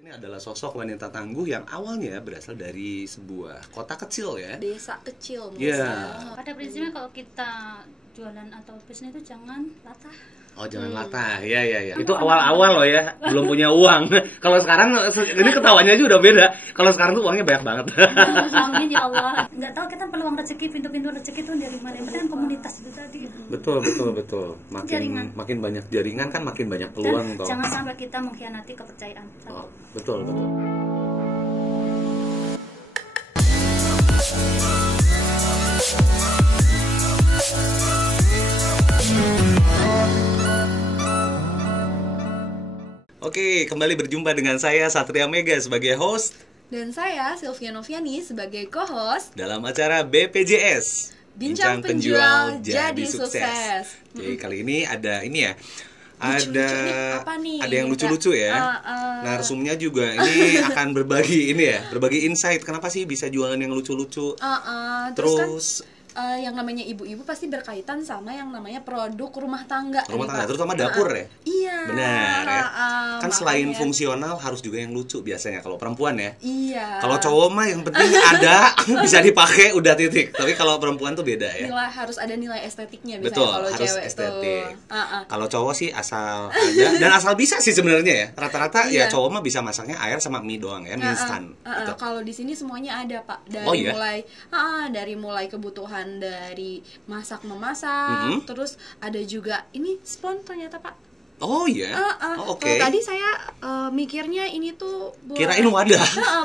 Ini adalah sosok wanita tangguh yang awalnya berasal dari sebuah kota kecil ya. Desa kecil Iya. misalnya. Pada prinsipnya kalau kita jualan atau bisnis itu jangan latah. Oh, jangan latah. Ya. Itu awal-awal loh ya, belum punya uang. Kalau sekarang ini ketawanya aja udah beda. Kalau sekarang tuh uangnya banyak banget. Amin ya Allah. Nggak tahu kita peluang rezeki, pintu-pintu rezeki itu dari mana? Yang penting kan komunitas itu tadi. Betul. Makin banyak jaringan kan makin banyak peluang toh. Jangan sampai kita mengkhianati kepercayaan. Oh, betul. Oke, kembali berjumpa dengan saya Satria Mega sebagai host Dan saya Sylvia Noviani sebagai co-host dalam acara BPJS Bincang Penjual Jadi Sukses. Jadi kali ini ada ini ya. Lucu-lucu Ada nih, apa nih? ada yang lucu-lucu ya. Narsumnya juga ini akan berbagi berbagi insight kenapa sih bisa jualan yang lucu-lucu. Terus kan yang namanya ibu-ibu pasti berkaitan sama yang namanya produk rumah tangga. Rumah tangga, Pak. terutama dapur ya. Iya. Benar ya. Kan selain makanya. fungsional harus juga yang lucu biasanya kalau perempuan ya. Iya. Kalau cowok mah yang penting ada, bisa dipakai udah titik. Tapi kalau perempuan tuh beda ya. Harus ada nilai estetiknya biasanya Betul, kalau harus cewek estetik. tuh. Kalau cowok sih asal ada dan asal bisa sih sebenarnya ya. Rata-rata ya Iya. cowok mah bisa masaknya air sama mie doang ya, mie instan. Gitu. Kalau di sini semuanya ada, Pak. Dari Oh, iya? dari mulai kebutuhan dari masak memasak, terus ada juga ini spon ternyata, Pak. Oh iya. Oh, oke. Kalau tadi saya mikirnya ini tuh buat Kirain wadah.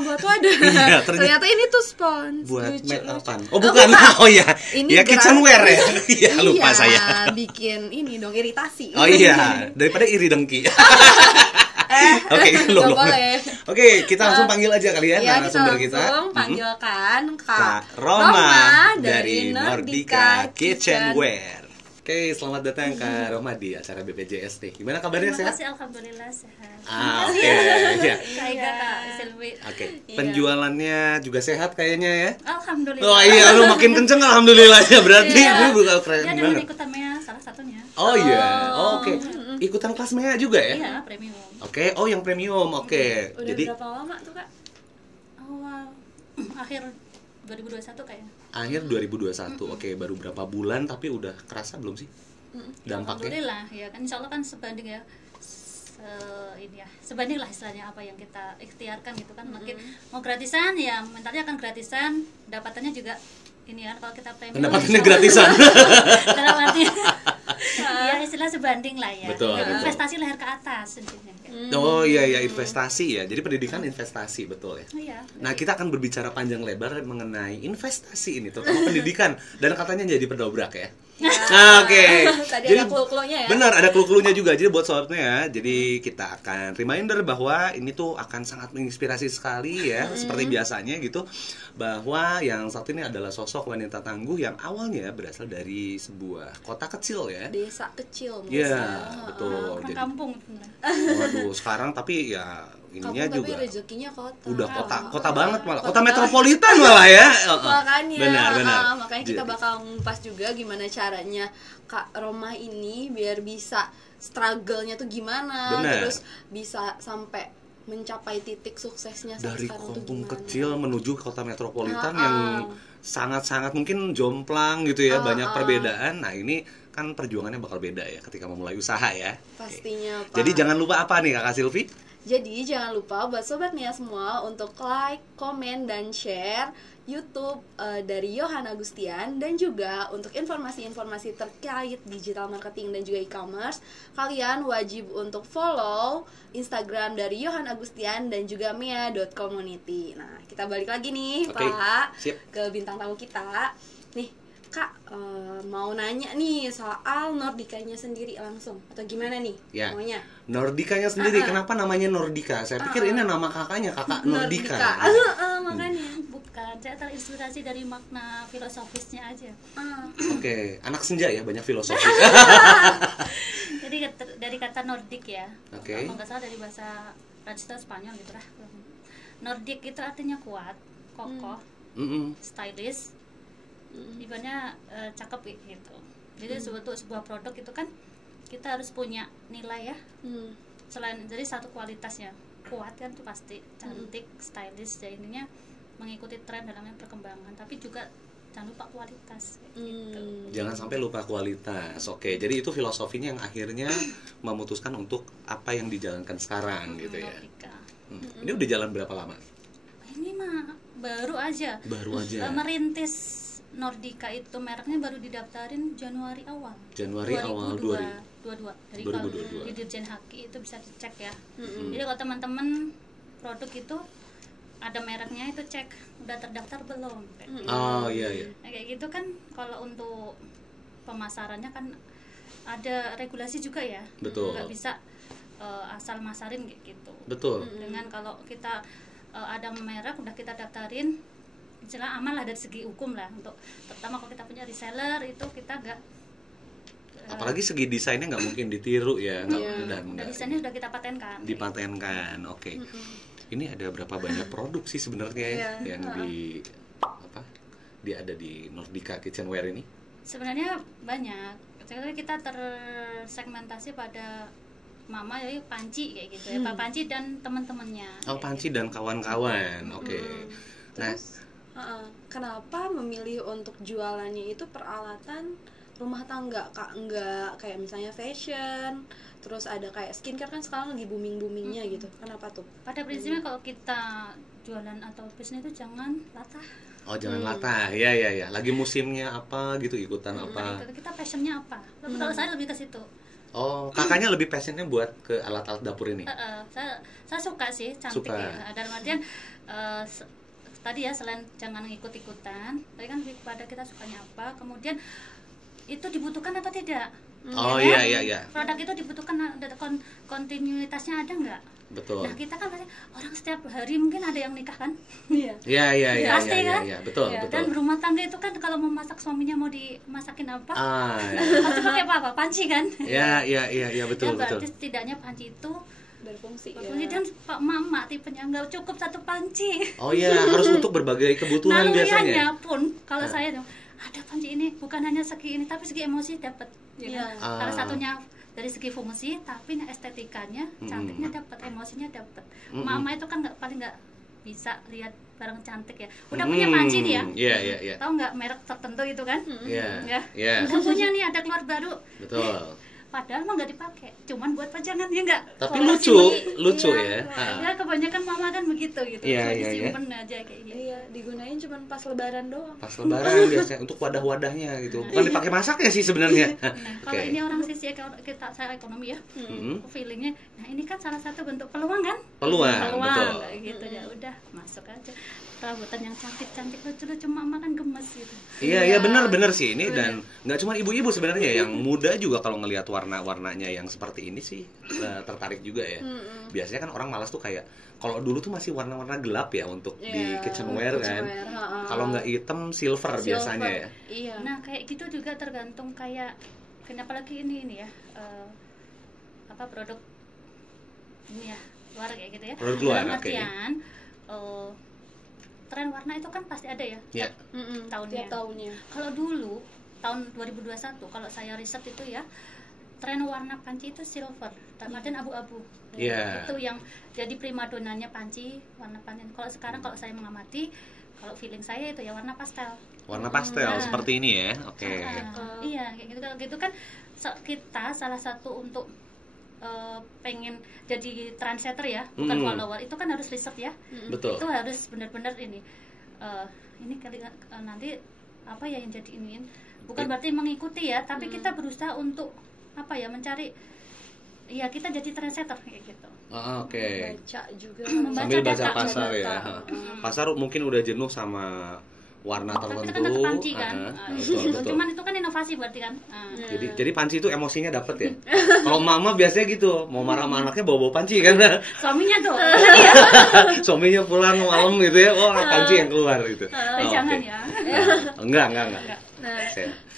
buat wadah. Iya, Ternyata ini tuh spons. Buat Lucu, make lucu. upan. Oh bukan. Oh iya. Ini Ya kitchenware ya. Iya, lupa saya. Bikin ini dong iritasi. Oh iya, daripada iri dengki. Oke, nggak boleh. Oke, kita langsung panggil aja kali ya Ya, narasumber kita kita. langsung panggilkan Kak Kak Roma dari dari Nordika Kitchenware. Oke, selamat datang Kak Roma di acara BPJS nih. Gimana kabarnya, Terima sehat? kasih, alhamdulillah sehat. Oke. Ya. Kak Ega, Kak Selvi. Oke, Iya. penjualannya juga sehat kayaknya ya. Alhamdulillah. Oh iya, lu makin kenceng alhamdulillah ya. Berarti Iya. ini bukan keren Ya dengan banget. ikutan MEA salah satunya. Oh iya. Oh, oke. Ikutan kelas MEA juga ya? Iya, premium. Oke, oh yang premium. Oke. Udah Jadi berapa lama tuh, Kak? Awal akhir 2021 kayaknya. akhir 2021. Oke, baru berapa bulan tapi udah kerasa belum sih? Dampaknya. Alhamdulillah ya kan, insya Allah kan sebanding ya ini ya, sebanding lah istilahnya apa yang kita ikhtiarkan gitu kan. Makin mau gratisan ya mentalnya akan gratisan, dapatannya juga ini kan. Kalau kita premium Pendapatannya gratisan. dalam arti ya istilah sebanding lah ya. Betul, Ya, betul. investasi leher ke atas intinya. Oh iya investasi ya. Jadi pendidikan investasi betul ya. Iya. Nah, kita akan berbicara panjang lebar mengenai investasi ini, terutama pendidikan dan katanya jadi pendobrak ya. Nah, oke. Tadi ada clue-cluenya ya. Benar, ada clue-cluenya juga. Jadi buat sobatnya ya, jadi kita akan reminder bahwa ini tuh akan sangat menginspirasi sekali ya, seperti biasanya gitu, bahwa yang satu ini adalah sosok wanita tangguh yang awalnya berasal dari sebuah kota kecil ya. Desa kecil Iya, misalnya. betul. Orang Jadi, kampung. waduh, sekarang tapi ya ininya Kampung, juga tapi rezekinya kota. udah kota banget malah, kota metropolitan malah ya. Makanya Benar. makanya kita Jadi- bakal ngupas juga gimana caranya Kak Roma ini biar bisa struggle-nya tuh gimana, Benar. terus bisa sampai mencapai titik suksesnya saat Dari sekarang tuh kampung gimana. kecil menuju kota metropolitan yang sangat-sangat mungkin jomplang gitu ya, banyak perbedaan. Nah, ini kan perjuangannya bakal beda ya ketika memulai usaha ya. Pastinya, Pak. Jadi jangan lupa apa nih Kakak Silvi? Jadi jangan lupa buat sobat Nia semua untuk like, komen, dan share YouTube dari Yohan Agustian, dan juga untuk informasi-informasi terkait digital marketing dan juga e-commerce, kalian wajib untuk follow Instagram dari Yohan Agustian dan juga mia.community. Nah, kita balik lagi nih, Oke, Pak, siap. ke bintang tamu kita. Nih, Kak, mau nanya nih soal Nordikanya sendiri langsung atau gimana nih Ya. maunya? Nordikanya sendiri, kenapa namanya Nordika? Saya pikir ini nama kakaknya, kakak Nordika. Makanya. Bukan, saya terinspirasi dari makna filosofisnya aja. Oke, anak senja ya, banyak filosofi. Jadi dari kata Nordik ya. Oke. Kalau nggak salah dari bahasa Prancis atau Spanyol gitu lah. Nordik itu artinya kuat, kokoh, stylish, ibaratnya cakep gitu. Jadi sebuah produk itu kan kita harus punya nilai ya. Selain dari satu kualitasnya. kuat kan tuh pasti cantik, stylish, ya intinya mengikuti tren dalamnya perkembangan, tapi juga jangan lupa kualitas gitu. Jangan sampai lupa kualitas. Oke, jadi itu filosofinya yang akhirnya memutuskan untuk apa yang dijalankan sekarang gitu ya. Ini udah jalan berapa lama? Ini mah baru aja merintis Nordica itu, mereknya baru didaftarin Januari awal 2022 Jadi kalau di Dirjen Haki itu bisa dicek ya. Jadi kalau teman-teman produk itu ada mereknya itu cek udah terdaftar belum kayak gitu. Iya. Nah, kayak gitu kan. Kalau untuk pemasarannya kan ada regulasi juga ya. Betul. Nggak bisa asal masarin kayak gitu. Betul. Dengan kalau kita ada merek udah kita daftarin, istilah aman lah dari segi hukum lah, untuk terutama kalau kita punya reseller itu kita nggak apalagi segi desainnya nggak mungkin ditiru ya. Dan desainnya sudah kita patenkan. Dipatenkan. Oke. Ini ada berapa banyak produk sih sebenarnya yang ada di Nordica Kitchenware ini? Sebenarnya banyak. Jadi kita tersegmentasi pada mama, jadi Panci kayak gitu ya, Pak Panci dan teman-temannya. Panci dan kawan-kawan. Oke. Terus kenapa memilih untuk jualannya itu peralatan rumah tangga, Kak? Enggak kayak misalnya fashion, terus ada kayak skincare kan sekarang lagi booming-boomingnya gitu. Kenapa tuh? Pada prinsipnya kalau kita jualan atau bisnis itu jangan latah. Jangan latah. Ya. Lagi musimnya apa gitu, ikutan apa. Kita passionnya apa? Kalau saya lebih ke situ. Kakaknya lebih passionnya buat ke alat-alat dapur ini. Saya suka sih, cantik ya. Dalam artian tadi ya, selain jangan ikut-ikutan, tapi kan lebih kepada kita sukanya apa, kemudian itu dibutuhkan apa tidak. Iya. Produk itu dibutuhkan, ada kontinuitasnya ada nggak? Betul. Nah kita kan pasti orang setiap hari mungkin ada yang nikah kan? Iya. Pasti kan? Betul. Dan berumah tangga itu kan kalau mau masak, suaminya mau dimasakin apa? Iya. Pasti pakai apa? Panci kan? Iya, betul. Berarti setidaknya panci itu berfungsi dan Pak Mama tipenya nggak cukup satu panci. Harus untuk berbagai kebutuhan biasanya. Pun kalau saya ada panci ini bukan hanya segi ini, tapi segi emosi dapat. Salah satunya dari segi fungsi, tapi estetikanya, cantiknya dapat, emosinya dapat. Mama itu kan paling nggak bisa lihat barang cantik ya. Udah punya panci nih ya. Iya. Tahu nggak merek tertentu itu kan? Iya. Udah punya nih, ada keluar baru. Betul. Padahal mah nggak dipakai, cuman buat pajangan ya nggak. Tapi lucu ya. Ya kebanyakan mama kan begitu gitu. Disimpen aja kayak gitu. Iya, digunain cuman pas lebaran doang. Pas lebaran biasanya untuk wadah-wadahnya gitu. Bukan dipakai masaknya sih sebenarnya. Kalau ini orang sisi saya ekonomi ya, feelingnya. Nah ini kan salah satu bentuk peluang kan? Peluang betul. Kayak gitu ya, udah masuk aja. Perabotan yang cantik-cantik, lucu-lucu, mama kan gemes gitu. Iya benar sih ini. Dan nggak cuma ibu-ibu sebenarnya, yang muda juga kalau ngelihat warna-warnanya yang seperti ini sih tertarik juga ya. Biasanya kan orang malas tuh kayak, kalau dulu tuh masih warna-warna gelap ya untuk di kitchenware kan. Kalau nggak hitam, silver biasanya ya. Iya. Nah kayak gitu juga tergantung kayak kenapa lagi ini ya, produk ini ya luar kayak gitu ya. Produk luar, oke. Tren warna itu kan pasti ada ya. Tahunnya. Kalau dulu tahun 2021 kalau saya riset itu ya, tren warna panci itu silver, dan abu-abu. Itu yang jadi primadonanya panci, warna panci. Kalau sekarang kalau saya mengamati, kalau feeling saya itu ya warna pastel. Warna pastel seperti ini ya. Oke. Iya, kayak gitu. Kalau gitu kan kita salah satu untuk pengen jadi trendsetter ya, bukan follower, itu kan harus riset ya. Betul. Itu harus benar-benar ini kali nanti apa ya yang jadi iniin, bukan berarti mengikuti ya, tapi kita berusaha untuk mencari ya, kita jadi trendsetter kayak gitu. Oke. Baca juga. Sambil baca pasar ya. Pasar mungkin udah jenuh sama warna tertentu. Tapi itu kan panci kan. Betul. Cuman itu kan inovasi berarti kan. Jadi panci itu emosinya dapet ya. Kalau mama biasanya gitu, mau marah sama anaknya bawa panci kan. Suaminya tuh. Suaminya pulang malam gitu ya, panci yang keluar gitu. Jangan ya. Enggak. Nah,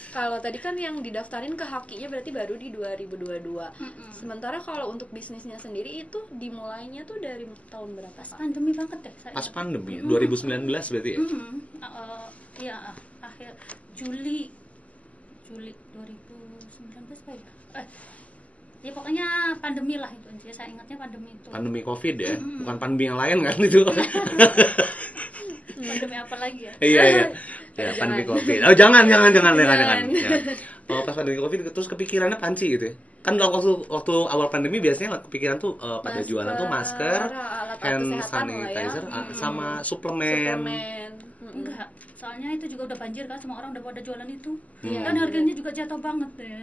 kalau tadi kan yang didaftarin ke Hakinya berarti baru di 2022. Sementara kalau untuk bisnisnya sendiri itu dimulainya tuh dari tahun berapa? Pas pandemi banget deh saya. Pas pandemi 2019 berarti ya? Iya, akhir Juli 2019 Pak ya? Ya pokoknya pandemi lah itu intinya, saya ingatnya pandemi itu. Pandemi Covid ya, bukan pandemi yang lain kan itu. Pandemi apa lagi ya? Iya. Ya, pandemi Covid. Oh, jangan. Ya. Oh, pas pandemi Covid terus kepikirannya panci gitu ya. Kan waktu awal pandemi biasanya kepikiran tuh pada jualan tuh masker, hand sanitizer, sama suplemen. Enggak, soalnya itu juga udah banjir kan, semua orang udah pada jualan itu. Kan harganya juga jatuh banget ya.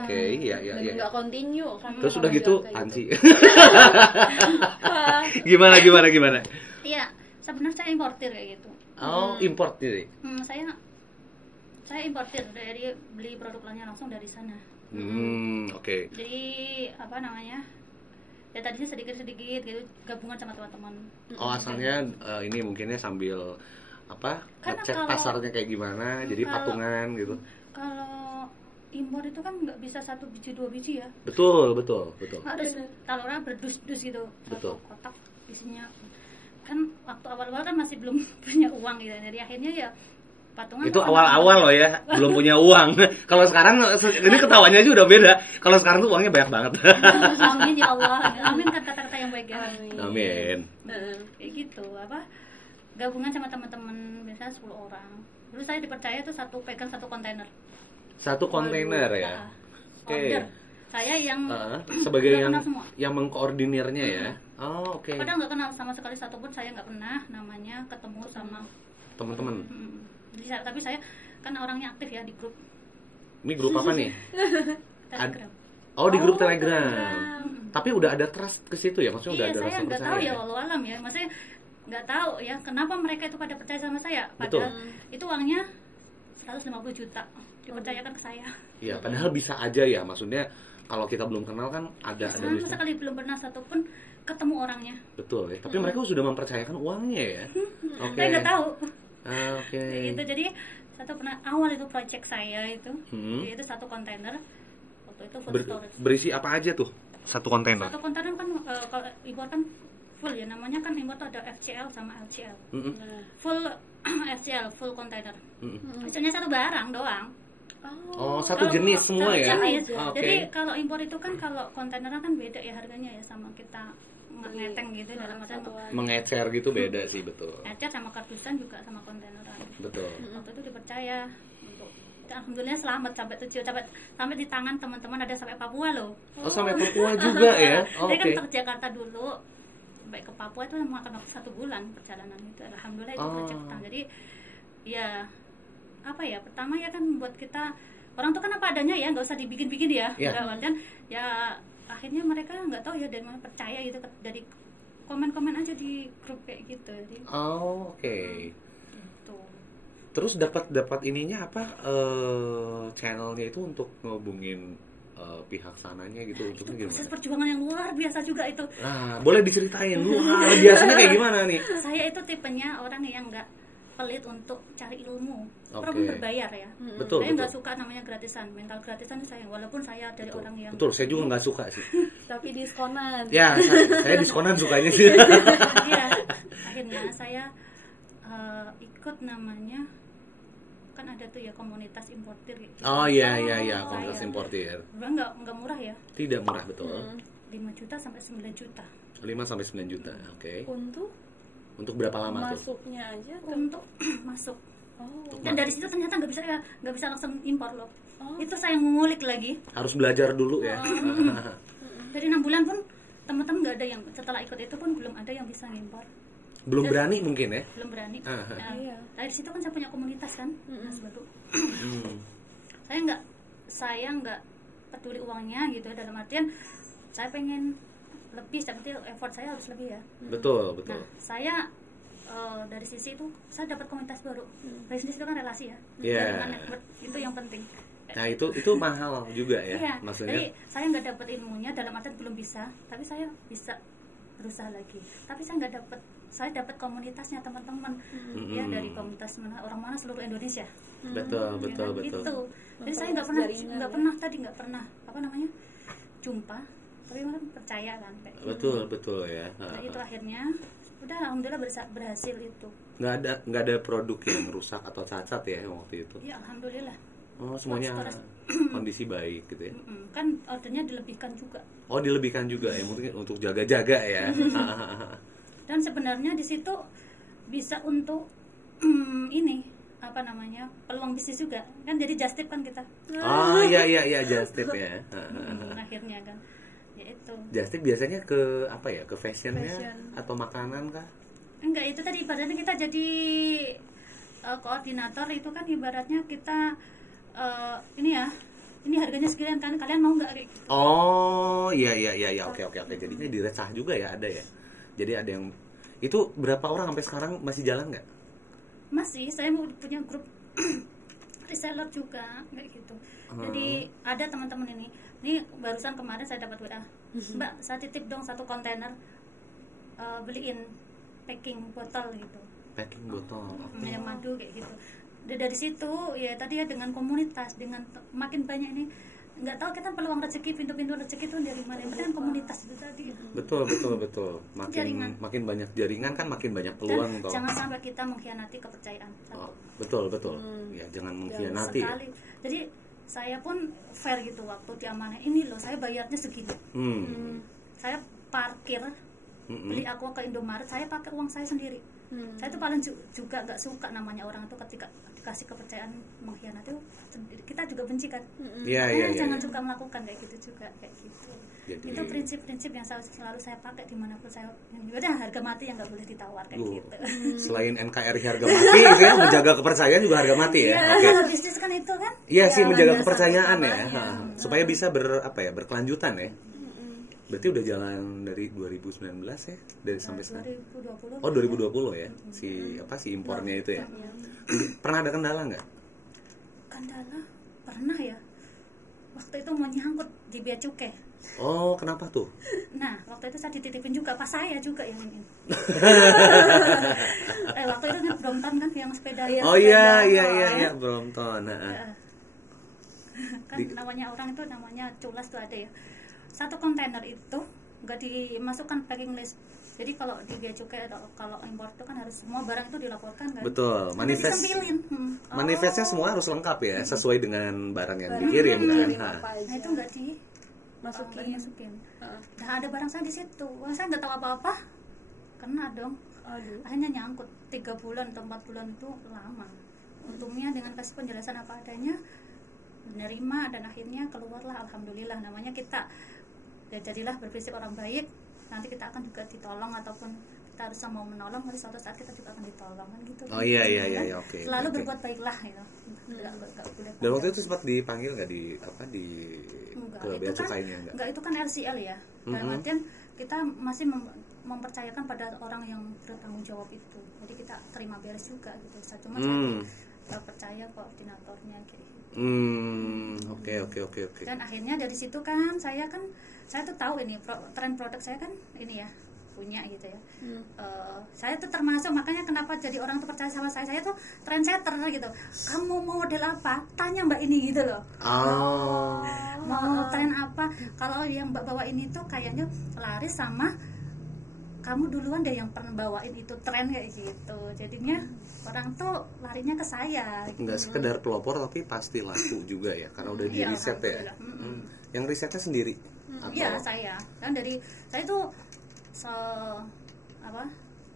Oke, iya. Enggak continue kan. Terus udah gitu panci. Gimana? Iya, sebenarnya saya importir kayak gitu. Oh, import jadi. Saya importir, dari beli produk lainnya langsung dari sana. Oke. Jadi apa namanya? Ya tadinya sedikit-sedikit gitu, gabungan sama teman-teman. Oh, asalnya ini mungkinnya sambil ngecek pasarnya kayak gimana, jadi patungan gitu. Kalau impor itu kan nggak bisa 1 biji 2 biji ya. Betul. Harus kalau orang berdus-dus gitu. Betul. Satu kotak isinya. Kan waktu awal-awal kan masih belum punya uang gitu. Jadi akhirnya ya patungan. Itu awal-awal loh ya, belum punya uang. Kalau sekarang ini ketawanya aja udah beda. Kalau sekarang tuh uangnya banyak banget. Amin ya Allah. Amin kan kata-kata yang baik ya. Amin. Kayak gitu gabungan sama teman-teman biasanya 10 orang. Dulu saya dipercaya tuh pegang satu kontainer. Satu kontainer ya. Order. Saya yang sebagai yang mengkoordinirnya ya. Oh, oke. Padahal nggak kenal sama sekali satupun, saya nggak pernah namanya ketemu sama teman-teman. Tapi saya kan orangnya aktif ya di grup. Ini grup apa nih? Telegram. Oh, di grup Telegram. Tapi udah ada trust ke situ ya, maksudnya udah ada rasa percaya. Iya, saya nggak tahu ya, walau alam ya. Maksudnya nggak tahu ya kenapa mereka itu pada percaya sama saya. Padahal itu uangnya 150 juta dipercayakan ke saya. Iya, padahal bisa aja ya, maksudnya kalau kita belum kenal kan ada sama sekali belum pernah satupun ketemu orangnya. Betul ya. Tapi mereka sudah mempercayakan uangnya ya. Saya nggak tahu. Oke. Itu jadi satu pernah awal itu project saya itu, yaitu satu kontainer. Waktu itu full storage. Berisi apa aja tuh? Satu kontainer. Satu kontainer kan kalau impor kan full ya, namanya kan impor tuh ada FCL sama LCL. Full FCL, full kontainer. Isinya satu barang doang. Oh, satu jenis semua ya? Jenis. Jadi kalau impor itu kan, kalau kontainernya kan beda ya harganya ya, sama kita ngeteng gitu dalam artian mengecer gitu beda sih, betul. Ecer sama kartusan juga sama kontaineran. Betul. Waktu itu dipercaya untuk, alhamdulillah selamat sampai di tangan teman-teman, ada sampai Papua loh. Oh, sampai Papua juga ya? Jadi kan ke Jakarta dulu, sampai ke Papua itu makan waktu 1 bulan perjalanan itu. Alhamdulillah itu tercipta. Jadi ya apa ya, pertama ya kan buat kita orang tuh kan apa adanya ya, nggak usah dibikin-bikin ya. Dan ya akhirnya mereka nggak tahu ya dari mana percaya gitu, dari komen-komen aja di grup kayak gitu. Jadi, oke. Gitu. Terus dapat ininya apa, channelnya itu untuk ngehubungin pihak sananya gitu, nah, untuk itu gimana? Proses perjuangan yang luar biasa juga itu. Nah, boleh diceritain luar biasanya kayak gimana nih? Saya itu tipenya orang yang nggak pelit untuk cari ilmu, walaupun berbayar ya. Betul. Saya nggak suka namanya gratisan, mental gratisan saya, walaupun saya dari orang yang. Betul, saya juga nggak suka sih. Tapi diskonan. Ya, saya diskonan sukanya sih. Iya. Akhirnya saya ikut namanya, kan ada tuh ya komunitas importir gitu. Oh iya, komunitas importir. Nggak murah ya. Tidak murah, betul. 5 juta sampai 9 juta. 5 sampai 9 juta, oke. Untuk berapa lama tuh? Masuknya aja untuk masuk. Dan dari situ ternyata nggak bisa langsung impor loh. Itu saya ngulik lagi. Harus belajar dulu ya. Dari 6 bulan pun teman-teman nggak ada yang, setelah ikut itu pun belum ada yang bisa ngimpor. Belum berani mungkin ya? Belum berani. Dari situ kan saya punya komunitas kan, Mas Baru. Saya nggak peduli uangnya gitu, dalam artian saya pengen lebih, seperti effort saya harus lebih ya. Betul. Nah, saya dari sisi itu saya dapat komunitas baru. Bisnis itu kan relasi ya. Dengan network itu yang penting. Nah, itu mahal juga ya, iya, maksudnya. Jadi saya nggak dapat ilmunya, dalam artian belum bisa, tapi saya bisa berusaha lagi. Tapi saya dapat komunitasnya teman-teman ya, dari komunitas orang mana seluruh Indonesia. Betul. Gitu. Jadi saya nggak pernah jumpa, tapi malah percaya kan kayak betul ya. Nah, itu akhirnya udah alhamdulillah berhasil itu. Nggak ada produk yang rusak atau cacat ya waktu itu. Ya alhamdulillah. Oh, semuanya kondisi baik gitu ya. Kan ordernya dilebihkan juga. Oh, dilebihkan juga ya, mungkin untuk jaga-jaga ya. Dan sebenarnya di situ bisa untuk ini apa namanya, peluang bisnis juga kan, jadi just tip kan kita. Oh iya just tip ya. Akhirnya kan ya itu. Just tip biasanya ke apa ya, ke fashionnya atau makanan kah? Enggak, itu tadi ibaratnya kita jadi koordinator, itu kan ibaratnya kita ini ya, ini harganya sekian kan, kalian mau nggak kayak gitu. Oh iya oke. Jadinya direcah juga ya, ada ya. Jadi ada yang itu berapa orang sampai sekarang masih jalan nggak? Masih, saya mau punya grup reseller juga kayak gitu. Jadi ada teman-teman ini barusan kemarin saya dapat WA, Mbak, saya titip dong 1 kontainer, beliin packing botol gitu. Packing botol. Minum madu kayak gitu. Dari situ ya tadi ya, dengan komunitas, dengan makin banyak ini, nggak tahu kita peluang rezeki, pintu-pintu rezeki itu dari mana, yang penting komunitas itu tadi. Betul. Makin banyak jaringan kan makin banyak peluang. Dan jangan sampai kita mengkhianati kepercayaan. Oh, betul. Ya jangan mengkhianati. Sekali. Jadi saya pun fair gitu waktu diamanah, ini loh saya bayarnya segini. Saya parkir, beli aqua ke Indomaret, saya pakai uang saya sendiri. Saya tuh paling juga nggak suka namanya orang itu ketika dikasih kepercayaan mengkhianati, kita juga benci kan. Jangan suka melakukan kayak gitu juga, kayak gitu. Jadi, itu prinsip-prinsip yang selalu saya pakai dimanapun saya. Udah, harga mati yang nggak boleh ditawar kayak gitu. Selain NKRI harga mati, gitu ya, menjaga kepercayaan juga harga mati ya. Kalau bisnis kan itu kan. Iya sih, menjaga kepercayaan ya. Supaya bisa berkelanjutan ya. Berarti udah jalan dari 2019 ya, dari sampai sekarang. 2020. Oh 2020 ya, si impornya itu ya. Pernah ada kendala nggak? Kendala pernah ya. Waktu itu mau nyangkut di bea cukai. Oh, kenapa tuh? Nah, waktu itu saya dititipin juga, pas saya juga yang ini. Waktu itu kan Brompton kan yang sepeda. Oh iya, Brompton. Kan namanya orang itu namanya culas tuh ada ya. 1 kontainer itu nggak dimasukkan packing list. Jadi kalau di bea cukai atau kalau impor itu kan harus semua barang itu dilaporkan kan. Betul. Manifestnya semua harus lengkap ya, sesuai dengan barang yang dikirim kan. Nah itu nggak dimasukin. Nah ada barang saya di situ, saya nggak tahu apa-apa, kena dong. Hanya nyangkut 3 bulan atau 4 bulan itu lama. Untungnya dengan kasih penjelasan apa adanya, menerima, dan akhirnya keluarlah, alhamdulillah. Namanya kita ya jadilah berprinsip orang baik, nanti kita akan juga ditolong, ataupun kita harus mau menolong, harus suatu saat kita juga akan ditolong kan gitu. Oh iya oke. Selalu berbuat baiklah gitu. Dan waktu itu sempat dipanggil nggak ke bea cukainya? Enggak, itu kan LCL ya. Dalam artian kita masih mempercayakan pada orang yang bertanggung jawab itu. Jadi kita terima beres juga gitu. Cuma saya percaya koordinatornya kayak gitu. Oke. Dan akhirnya dari situ kan saya tuh tahu ini tren produk saya kan ini ya, punya gitu ya. Saya tuh termasuk, makanya kenapa jadi orang tuh percaya sama saya tuh trendsetter gitu. Kamu mau model apa? Tanya Mbak ini gitu loh. Mau tren apa? Kalau yang Mbak bawa ini tuh kayaknya laris, sama kamu duluan deh yang pernah bawain itu tren kayak gitu. Jadinya orang tuh larinya ke saya gitu. Nggak sekedar pelopor tapi pasti laku juga ya, karena udah di riset ya. Yang risetnya sendiri? Iya, saya. Dan saya tuh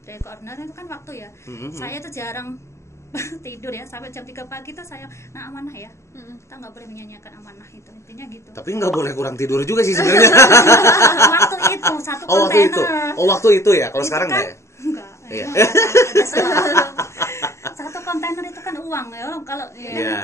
dari koordinator itu kan waktu ya. Saya tuh jarang tidur ya, sampai jam 3 pagi tuh saya amanah ya. Kita nggak boleh menyanyiakan amanah itu, intinya gitu. Tapi nggak boleh kurang tidur juga sih sebenarnya. Waktu itu 1 kontainer. Waktu itu ya. Kalau sekarang nggak ya? Enggak. Iya. 1 kontainer itu kan uang ya. Kalau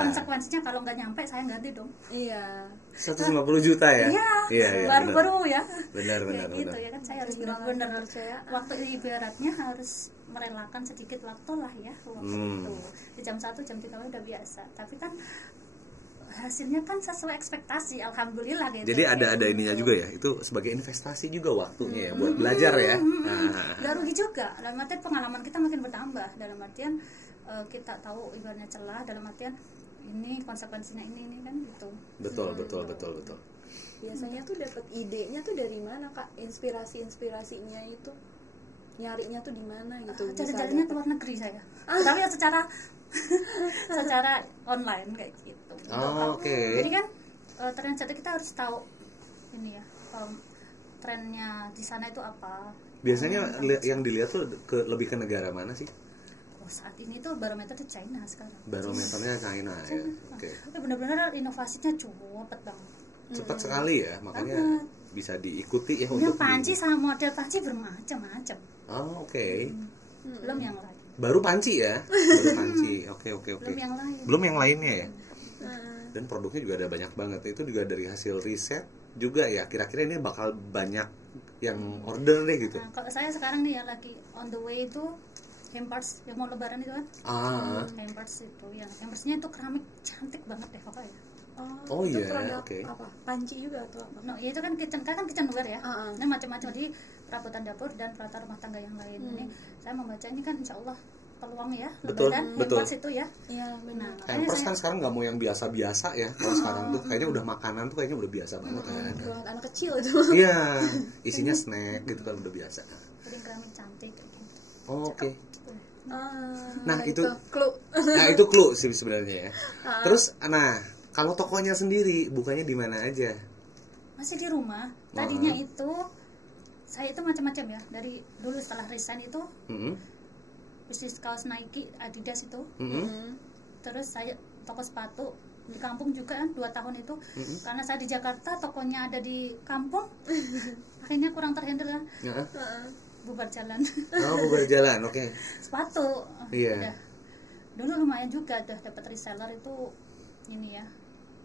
konsekuensinya kalau nggak nyampe saya ganti dong. Iya. 150 juta ya? Iya. Baru-baru ya. Benar. Gitu ya kan, saya harus benar-benar waktu ibaratnya harus merelakan sedikit waktu lah ya waktu itu. Di jam 1, jam 3 udah biasa. Tapi kan hasilnya kan sesuai ekspektasi, alhamdulillah gitu. Jadi ada ininya juga ya, itu sebagai investasi juga waktunya ya, buat belajar ya. Gak rugi juga, dalam artian pengalaman kita makin bertambah, dalam artian kita tahu ibaratnya celah, dalam artian ini konsekuensinya ini kan gitu. Betul. Biasanya tuh dapat idenya tuh dari mana Kak? Inspirasinya itu nyarinya tuh di mana gitu? Cari-carinya ke luar negeri saya. Tapi ya secara secara online kayak gitu. Oke. Jadi kan tren jatuh kita harus tahu ini ya, trennya di sana itu apa. Biasanya yang dilihat tuh lebih ke negara mana sih? Saat ini tuh barometer di China sekarang. Barometernya China ya. Oke. Itu benar-benar inovasinya cepet banget. Cepat sekali ya, makanya bisa diikuti ya untuk panci sama model panci bermacam-macam. Oh, oke. Belum yang lain. Baru panci ya? Baru panci. Oke. Belum yang lain. Belum yang lainnya ya? Dan produknya juga ada banyak banget. Itu juga dari hasil riset juga ya. Kira-kira ini bakal banyak yang order deh gitu. Nah, kalau saya sekarang nih ya lagi on the way itu hampers yang mau lebaran itu kan. Hampers itu yang hampersnya itu keramik cantik banget deh pokoknya. Oh itu iya, produk oke. apa? Panci juga atau apa? No, ya itu kan kitchenware ya. Nah, macam-macam di perabotan dapur dan peralatan rumah tangga yang lain. Ini saya membaca ini kan insya Allah peluang ya. Betul, lebaran, betul. Hampers itu ya. Iya, benar. Hampers kan sekarang nggak mau yang biasa-biasa ya. Kalau sekarang tuh kayaknya udah makanan tuh kayaknya udah biasa banget kan. Buat anak kecil itu. Iya, isinya snack gitu kan udah biasa. Jadi keramik cantik kayak gitu. Oh, oke. Nah, itu clue. Nah, itu clue sih sebenarnya ya. Terus kalau tokonya sendiri bukanya di mana aja? Masih di rumah. Tadinya itu saya itu macam-macam ya. Dari dulu setelah resign itu bisnis kaos Nike, Adidas itu. Terus saya toko sepatu di kampung juga kan 2 tahun itu. Karena saya di Jakarta, tokonya ada di kampung. Akhirnya kurang terhandle lah. Bubar jalan. Bubar jalan, oke. Sepatu. Iya. Dulu lumayan juga udah dapat reseller itu ini ya.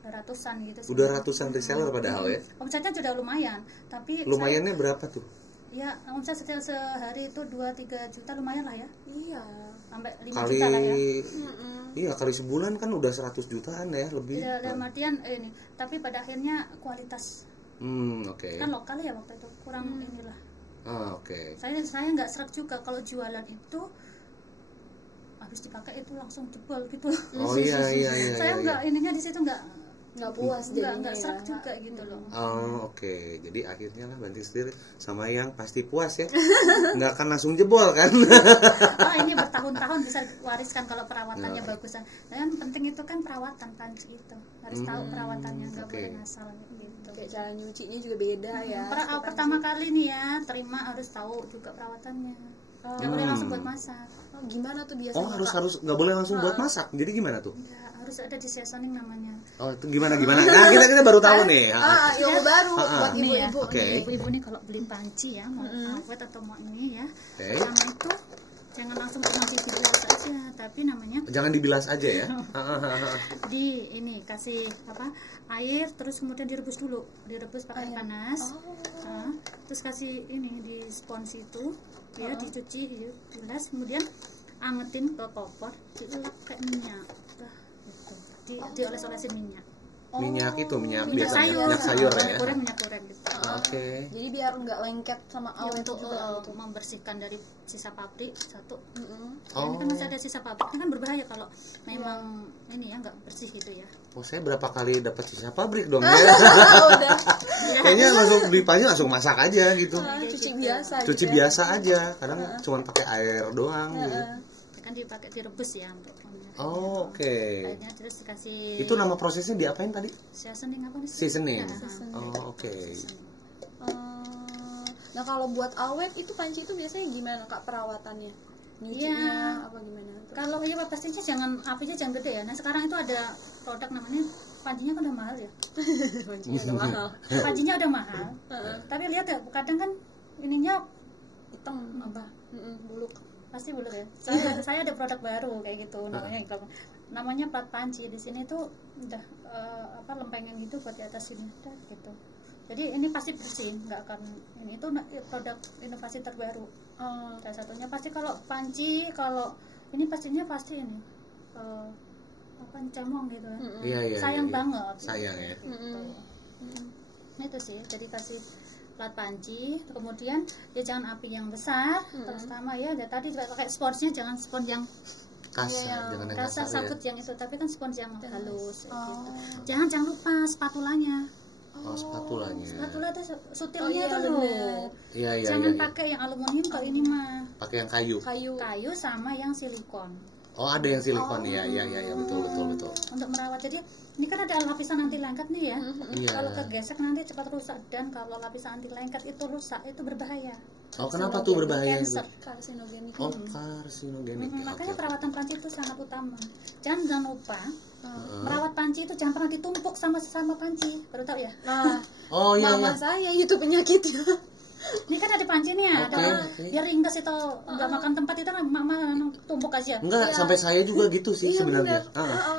Ratusan gitu. Udah ratusan reseller padahal ya. Omsetnya sudah lumayan, tapi lumayannya berapa tuh? Ya, omset setiap sehari itu 2-3 juta lumayan lah ya. Iya. Sampai 5 juta lah ya. Iya, kali sebulan kan udah 100 jutaan ya lebih. Iya, dalam artian ini. Tapi pada akhirnya kualitas. Oke. Kan lokal ya waktu itu kurang inilah. Oke. Saya nggak serak juga kalau jualan itu habis dipakai itu langsung jebol gitu. Oh iya. Saya nggak ininya di situ nggak puas jadinya nggak serak juga gitu loh. Oke. Jadi akhirnya lah banting setir sama yang pasti puas ya. Nggak akan langsung jebol kan. Ini bertahun-tahun bisa wariskan kalau perawatannya bagusan. Dan penting itu kan perawatan panci itu harus tahu perawatannya, nggak boleh ngasal gitu. Kayak cara nyucinya juga beda ya. Pertama kali nih ya terima harus tahu juga perawatannya. Nggak boleh langsung buat masak. Gimana tuh biasanya? Harus nggak boleh langsung buat masak. Jadi gimana tuh? Ya, harus ada di seasoning namanya. Itu gimana? Nah, kita baru tahu nih. Ilmu baru buat ibu-ibu. Ibu-ibu nih kalau beli panci ya, mau awet atau mau ini ya. Pertama itu jangan langsung dibilas aja, tapi namanya jangan dibilas aja ya. Di ini kasih air, terus kemudian direbus dulu, direbus pakai panas. Terus kasih ini di spons itu ya, dicuci, dibilas, kemudian angetin ke kompor, diulek kayak minyak, gitu. Dioles-olesin minyak. Minyak minyak biasanya sayur, minyak sayur ya. Minyak goreng gitu. Jadi biar nggak lengket sama awet untuk membersihkan dari sisa pabrik satu. Ini kan masih ada sisa pabrik, ini kan berbahaya kalau memang ini ya nggak bersih gitu ya. Saya berapa kali dapat sisa pabrik dong ya. Kayaknya langsung beli panci langsung masak aja gitu. Cuci biasa. Cuci biasa aja. Kadang cuma pakai air doang gitu. Kan dipakai direbus ya untuk oke. Akhirnya terus dikasih. Itu nama prosesnya diapain tadi? Seasoning apa nih? Seasoning. Oke. Nah, kalau buat awet itu panci itu biasanya gimana Kak perawatannya? Nyucinya apa gimana? Kalau pastinya jangan apinya jangan gede ya. Nah, sekarang itu ada produk namanya pancinya kan udah mahal ya. Pancinya udah mahal. Tapi lihat ya, kadang kan ininya hitam buluk. Pasti buluk ya. Saya ada produk baru kayak gitu namanya plat panci. Di sini tuh udah lempengan gitu buat di atas sini gitu. Jadi ini pasti bersih, nggak akan ini itu produk inovasi terbaru. Salah satunya pasti kalau panci, kalau ini pastinya pasti ini cemong gitu kan. Sayang banget. Sayang ya. Gitu. Nah, itu sih. Jadi kasih plat panci, kemudian ya jangan api yang besar, terutama ya tadi juga pakai sponsnya, jangan spons yang kasar, jangan yang kasar, kasar sabut yang itu, tapi kan spons yang halus gitu. Jangan lupa spatulanya. Spatulanya. Spatula itu sutilnya tuh loh. Iya. Jangan pakai yang aluminium kalau ini mah. Pakai yang kayu. Kayu sama yang silikon. Oh, ada yang silikon ya, ya, betul. Untuk merawat. Jadi ini kan ada lapisan anti lengket nih ya. Iya. Kalau kegesek nanti cepat rusak, dan kalau lapisan anti lengket itu rusak itu berbahaya. Oh, kenapa tuh berbahaya itu? Cancer. Karsinogenik. Oh, karsinogenik. Makanya perawatan panci itu sangat utama. Jangan lupa merawat panci itu jangan pernah ditumpuk sama sesama panci. Baru tahu ya? Nah, Oh iya, mama saya itu penyakitnya. Ini kan ada panci nih, ada biar ringkas itu nggak makan tempat itu kan mama tumpuk aja. Enggak, sampai saya juga gitu sih sebenarnya.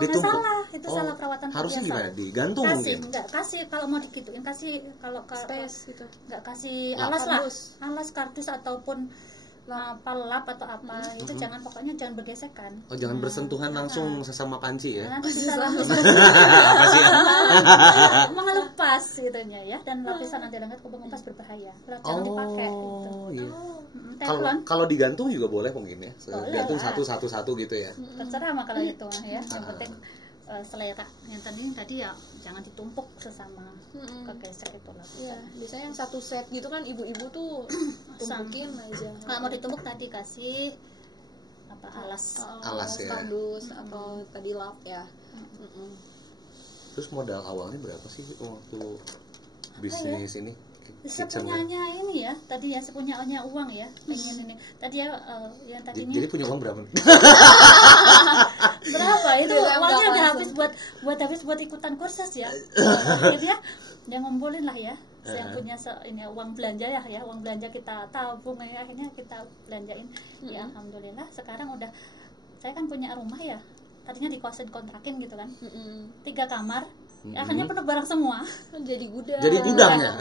Ditumpuk. Salah, itu salah perawatan. Harusnya biasa. gimana? Digantung Kasih, mungkin. enggak kasih kalau mau digituin, kasih kalau Space gitu. enggak kasih alas lah, Kardus. alas kardus ataupun apa lap atau apa itu pokoknya jangan bergesekan. Oh, jangan bersentuhan langsung sesama panci ya. Nanti bisa mengelupas gitunya ya, dan lapisan anti lengket mengelupas berbahaya. Jangan dipakai gitu. Iya. Teflon Kalau digantung juga boleh mungkin ya. Boleh Gantung lah. satu gitu ya. terserah mah kalau itu ya. Yang penting selera. Yang tadi ya jangan ditumpuk sesama kegesek itu lah. Iya, biasanya yang satu set gitu kan ibu-ibu tuh tumpukin aja. Kalau mau ditumpuk tadi kasih apa alas. Alas ya. Kardus atau tadi lap ya. Terus modal awalnya berapa sih waktu bisnis ini? Sepunyanya ini ya, tadi ya sepunyanya uang ya, pengen ini. Tadi ya yang tadinya Jadi punya uang berapa nih? berapa itu Berapa uangnya udah langsung? habis buat ikutan kursus ya. Jadi ya dia ngumpulin lah ya. Yang punya ini uang belanja ya, uang belanja kita tabung ya, akhirnya kita belanjain. Ya alhamdulillah sekarang udah, saya kan punya rumah ya. Tadinya dikosin kontrakin gitu kan. 3 kamar. Akhirnya penuh barang semua. Jadi gudang. Jadi gudangnya.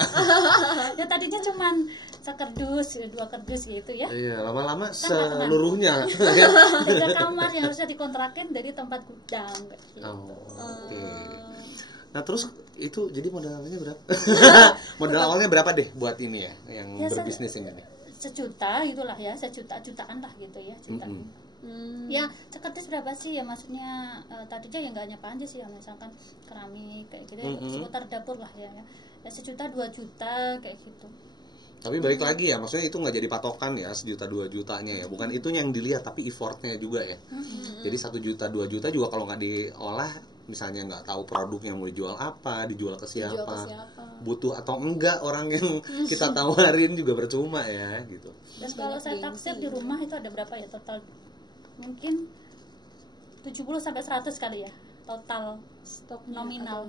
Ya tadinya cuman sekerdus, 2 kerdus gitu ya. Iya, lama-lama seluruhnya. 3 kamar yang harusnya dikontrakin dari tempat gudang gitu. Oh, oke. Nah, terus itu jadi modalnya berapa? Modal awalnya berapa deh buat ini ya, yang Ya, berbisnis ini nih? Sejuta itulah ya, sejutaan lah gitu ya, juta. Ya sekerdus berapa sih ya, maksudnya tadinya ya nggak hanya panci sih ya, misalkan keramik kayak gitu ya, seputar dapur lah ya, ya 1 juta 2 juta kayak gitu. Tapi balik lagi ya, maksudnya itu nggak jadi patokan ya 1 juta 2 jutanya ya, bukan itu yang dilihat tapi effortnya juga ya. Jadi 1 juta 2 juta juga kalau nggak diolah, misalnya nggak tahu produknya mau dijual apa, dijual ke siapa, butuh atau enggak orang yang kita tawarin juga percuma ya gitu. Dan kalau saya taksir di rumah itu ada berapa ya total, mungkin 70 sampai 100 kali ya total stok nominal.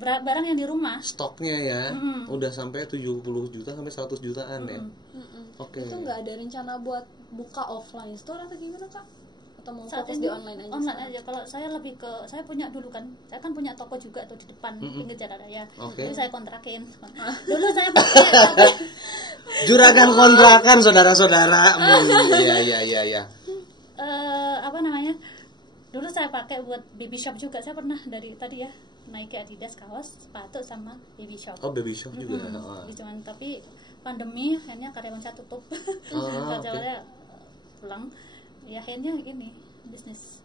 Barang yang di rumah Stoknya ya udah sampai 70 juta sampai 100 jutaan ya. Oke. Itu nggak ada rencana buat buka offline store atau gimana Kak? Atau mau saat fokus ini di online aja? online aja. Kalau saya lebih ke, saya punya dulu kan, saya kan punya toko juga tuh di depan pinggir jalan raya. Jadi saya kontrakin. Dulu saya pakai Juragan kontrakan saudara-saudara. Iya. apa namanya? Dulu saya pakai buat baby shop juga. Saya pernah dari tadi ya Nike, Adidas, kaos, sepatu sama baby shop. Oh, baby shop juga. Cuman tapi pandemi akhirnya karyawan saya tutup. Karyawannya pulang. Ya akhirnya ini bisnis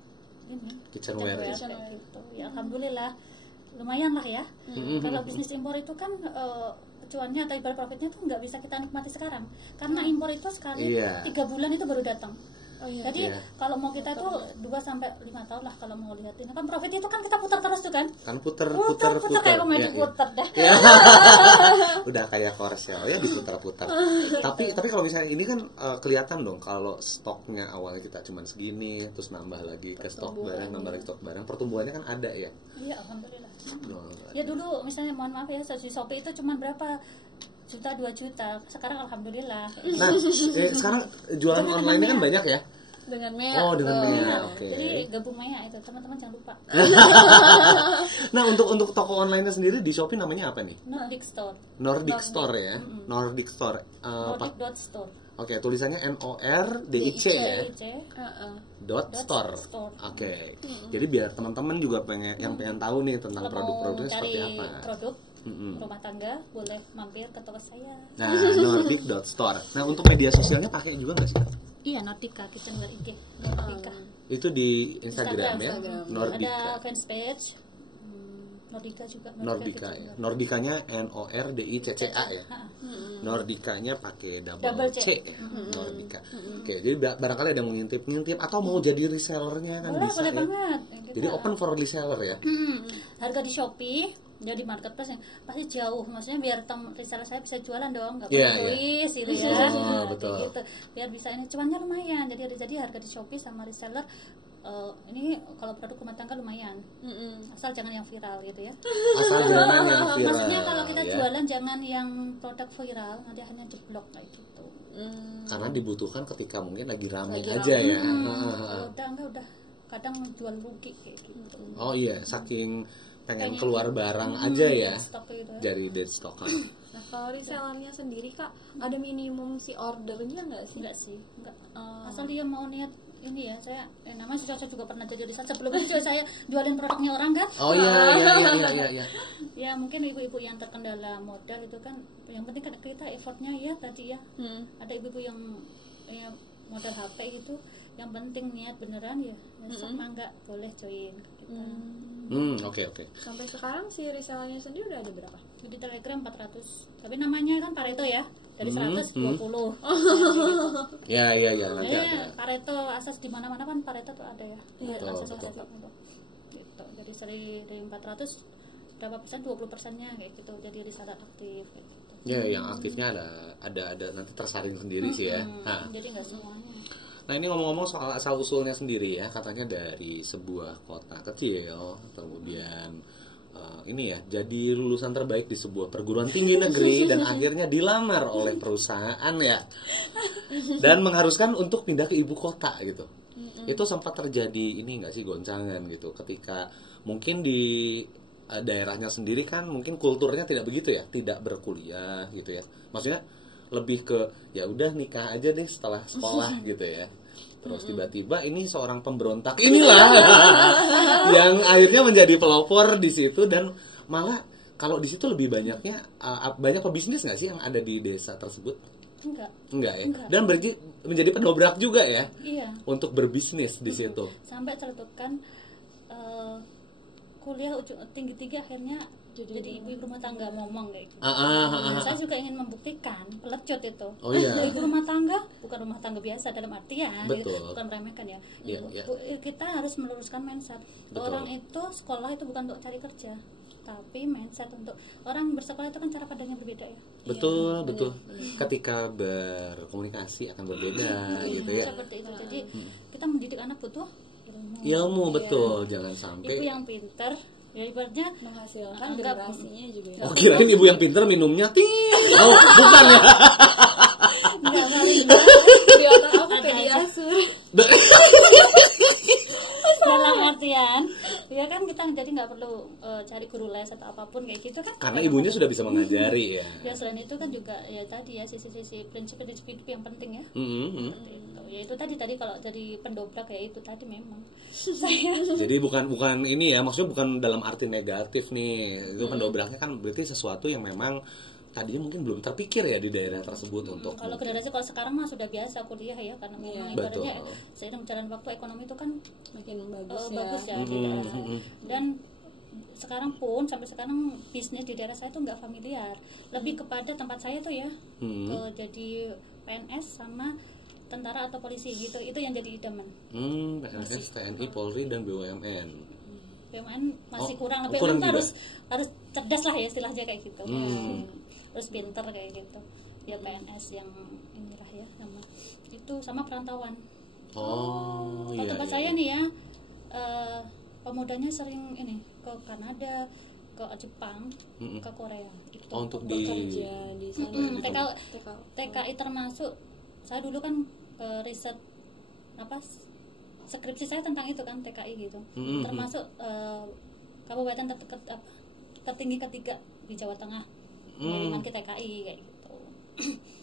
ini Kitchenware kayak gitu. Ya alhamdulillah lumayan lah ya. Kalau bisnis impor itu kan cuannya atau ibarat profitnya tuh nggak bisa kita nikmati sekarang, karena impor itu sekali 3 bulan itu baru datang. Jadi kalau mau kita tuh 2 sampai 5 tahun lah kalau mau lihat ini kan profit itu kan kita putar terus tuh kan. Kan putar kayak komedi putar dah. Udah kayak korsel ya diputar-putar. Tapi kalau misalnya ini kan kelihatan dong kalau stoknya awalnya kita cuma segini, terus nambah lagi ke stok barang, nambah lagi stok barang, pertumbuhannya kan ada ya. Iya, alhamdulillah. Ya dulu misalnya mohon maaf ya, di Shopee itu cuma berapa juta 2 juta, sekarang alhamdulillah. Nah, sekarang jualan online ini kan banyak ya. Dengan Mea. Oh, dengan Mea. Oke. Jadi gabung Mea itu, teman-teman jangan lupa. Nah, untuk toko online-nya sendiri di Shopee namanya apa nih? Nordic Store. Nordic Store ya. Nordic Store. Nordic.store. Oke, tulisannya NORDIC ya. Dot store. Oke. Jadi biar teman-teman juga pengen tahu nih tentang produk-produknya seperti apa. Produk rumah tangga boleh mampir ke toko saya. Nah, Nordic.store. Nah, untuk media sosialnya pakai juga nggak sih? Iya, Nordica Kitchenware IG. Nordica. Itu di Instagram ya. Ada Nordica. fanspage. Nordica juga. Nordica ya. Nordicanya NORDICCA ya. Nordicanya pakai double C. Nordica. Nika. Oke, jadi barangkali ada yang mau ngintip atau mau jadi resellernya kan boleh, bisa boleh ya. banget. Jadi open for reseller ya. Harga di Shopee, jadi marketplace yang pasti jauh, maksudnya biar reseller saya bisa jualan dong, nggak Iya, perlu iya. tulis gitu ya. Oh, betul. Gitu. Biar bisa ini cuannya lumayan. Jadi harga di Shopee sama reseller ini kalau produk rumah tangga lumayan. Asal jangan yang viral gitu ya. Asal jangan yang viral. Maksudnya kalau kita ya. jualan jangan yang produk viral, nanti hanya jeblok kayak gitu. Karena dibutuhkan ketika mungkin lagi rame Lagi aja rame. ya. Udah kadang jual rugi kayak gitu. Oh iya, saking pengen keluar barang aja ya. Stok gitu ya. Dari dead stock kan. Nah, kalau resellernya sendiri Kak, ada minimum si ordernya nggak sih? Enggak sih, enggak. Asal dia mau niat ini ya, saya namanya saya juga pernah jadi reseller. Sebelumnya juga saya jualin produknya orang kan. Oh iya. Ya mungkin ibu-ibu yang terkendala modal itu kan, yang penting kan kita effortnya ya tadi ya. Ada ibu-ibu yang ya, modal HP gitu, yang penting niat beneran ya. Sok mangga boleh join ke kita. Oke. Sampai sekarang si resellernya sendiri udah ada berapa? Di Telegram 400. Tapi namanya kan Pareto ya. Dari 100 20. Ya, nanti ada. Pareto asas di mana-mana kan Pareto tuh ada ya. Iya, Asas betul. gitu. Jadi dari 400 berapa persen, 20%-nya kayak gitu. Jadi reseller aktif kayak gitu. Ya, yang aktifnya ada nanti tersaring sendiri sih ya. Nah. Jadi nggak semuanya. Nah, ini ngomong-ngomong soal asal usulnya sendiri ya, katanya dari sebuah kota kecil, kemudian ini ya, jadi lulusan terbaik di sebuah perguruan tinggi negeri dan akhirnya dilamar oleh perusahaan ya, dan mengharuskan untuk pindah ke ibu kota gitu. Itu sempat terjadi ini nggak sih, goncangan gitu, ketika mungkin di daerahnya sendiri kan mungkin kulturnya tidak begitu ya, tidak berkuliah gitu ya, maksudnya lebih ke ya udah nikah aja deh setelah sekolah gitu ya. Terus tiba-tiba ini seorang pemberontak inilah yang akhirnya menjadi pelopor di situ, dan malah kalau di situ lebih banyaknya banyak pebisnis nggak sih yang ada di desa tersebut? Enggak ya. Enggak. Dan menjadi pendobrak juga ya. Iya. Untuk berbisnis di situ. Sampai celetukan kuliah tinggi-tinggi akhirnya jadi ibu rumah tangga ngomong kayak gitu. Saya juga ingin membuktikan pelecut itu. Oh iya. Ibu rumah tangga bukan rumah tangga biasa dalam artian gitu, Betul. bukan meremehkan ya. Iya, iya. Kita harus meluruskan mindset. Betul. Orang itu sekolah itu bukan untuk cari kerja, tapi mindset untuk orang bersekolah itu kan cara pandangnya berbeda ya. Betul. Ketika berkomunikasi akan berbeda gitu ya. Seperti itu. Jadi kita mendidik anak butuh Ilmu betul, jangan sampai. Ibu yang pinter ya ibaratnya menghasilkan generasinya juga ya. Oh, kirain ibu yang pintar minumnya Oh, bukan ya. Di otak aku pediasur. Dalam artian ya kan kita jadi nggak perlu cari guru les atau apapun kayak gitu kan, Karena ibunya sudah bisa mengajari ya. ya selain itu kan juga ya tadi ya sisi-sisi prinsip-prinsip hidup yang penting ya. Seperti itu. Ya itu tadi kalau jadi pendobrak ya itu tadi memang saya. Jadi bukan ini ya, maksudnya bukan dalam arti negatif nih. Itu pendobraknya kan berarti sesuatu yang memang tadinya mungkin belum terpikir ya di daerah tersebut untuk. Kalau generasi kalau sekarang mah sudah biasa kuliah ya, karena memang ibaratnya seiring berjalan waktu ekonomi itu kan makin bagus ya di daerah. Dan sekarang pun sampai sekarang bisnis di daerah saya itu nggak familiar, lebih kepada tempat saya tuh ya jadi PNS sama tentara atau polisi gitu, itu yang jadi idaman. PNS, TNI, Polri dan BUMN. BUMN masih kurang, lebih kurang harus cerdas lah ya istilahnya kayak gitu. Terus pinter kayak gitu. Ya PNS yang inilah ya sama itu sama perantauan. Kalau tempat saya nih ya pemudanya sering ini ke Kanada, ke Jepang, ke Korea gitu. Untuk bekerja di sana. TKI termasuk saya dulu kan riset skripsi saya tentang itu kan TKI gitu. Termasuk kabupaten tertinggi ketiga di Jawa Tengah. Dengan TKI kayak gitu.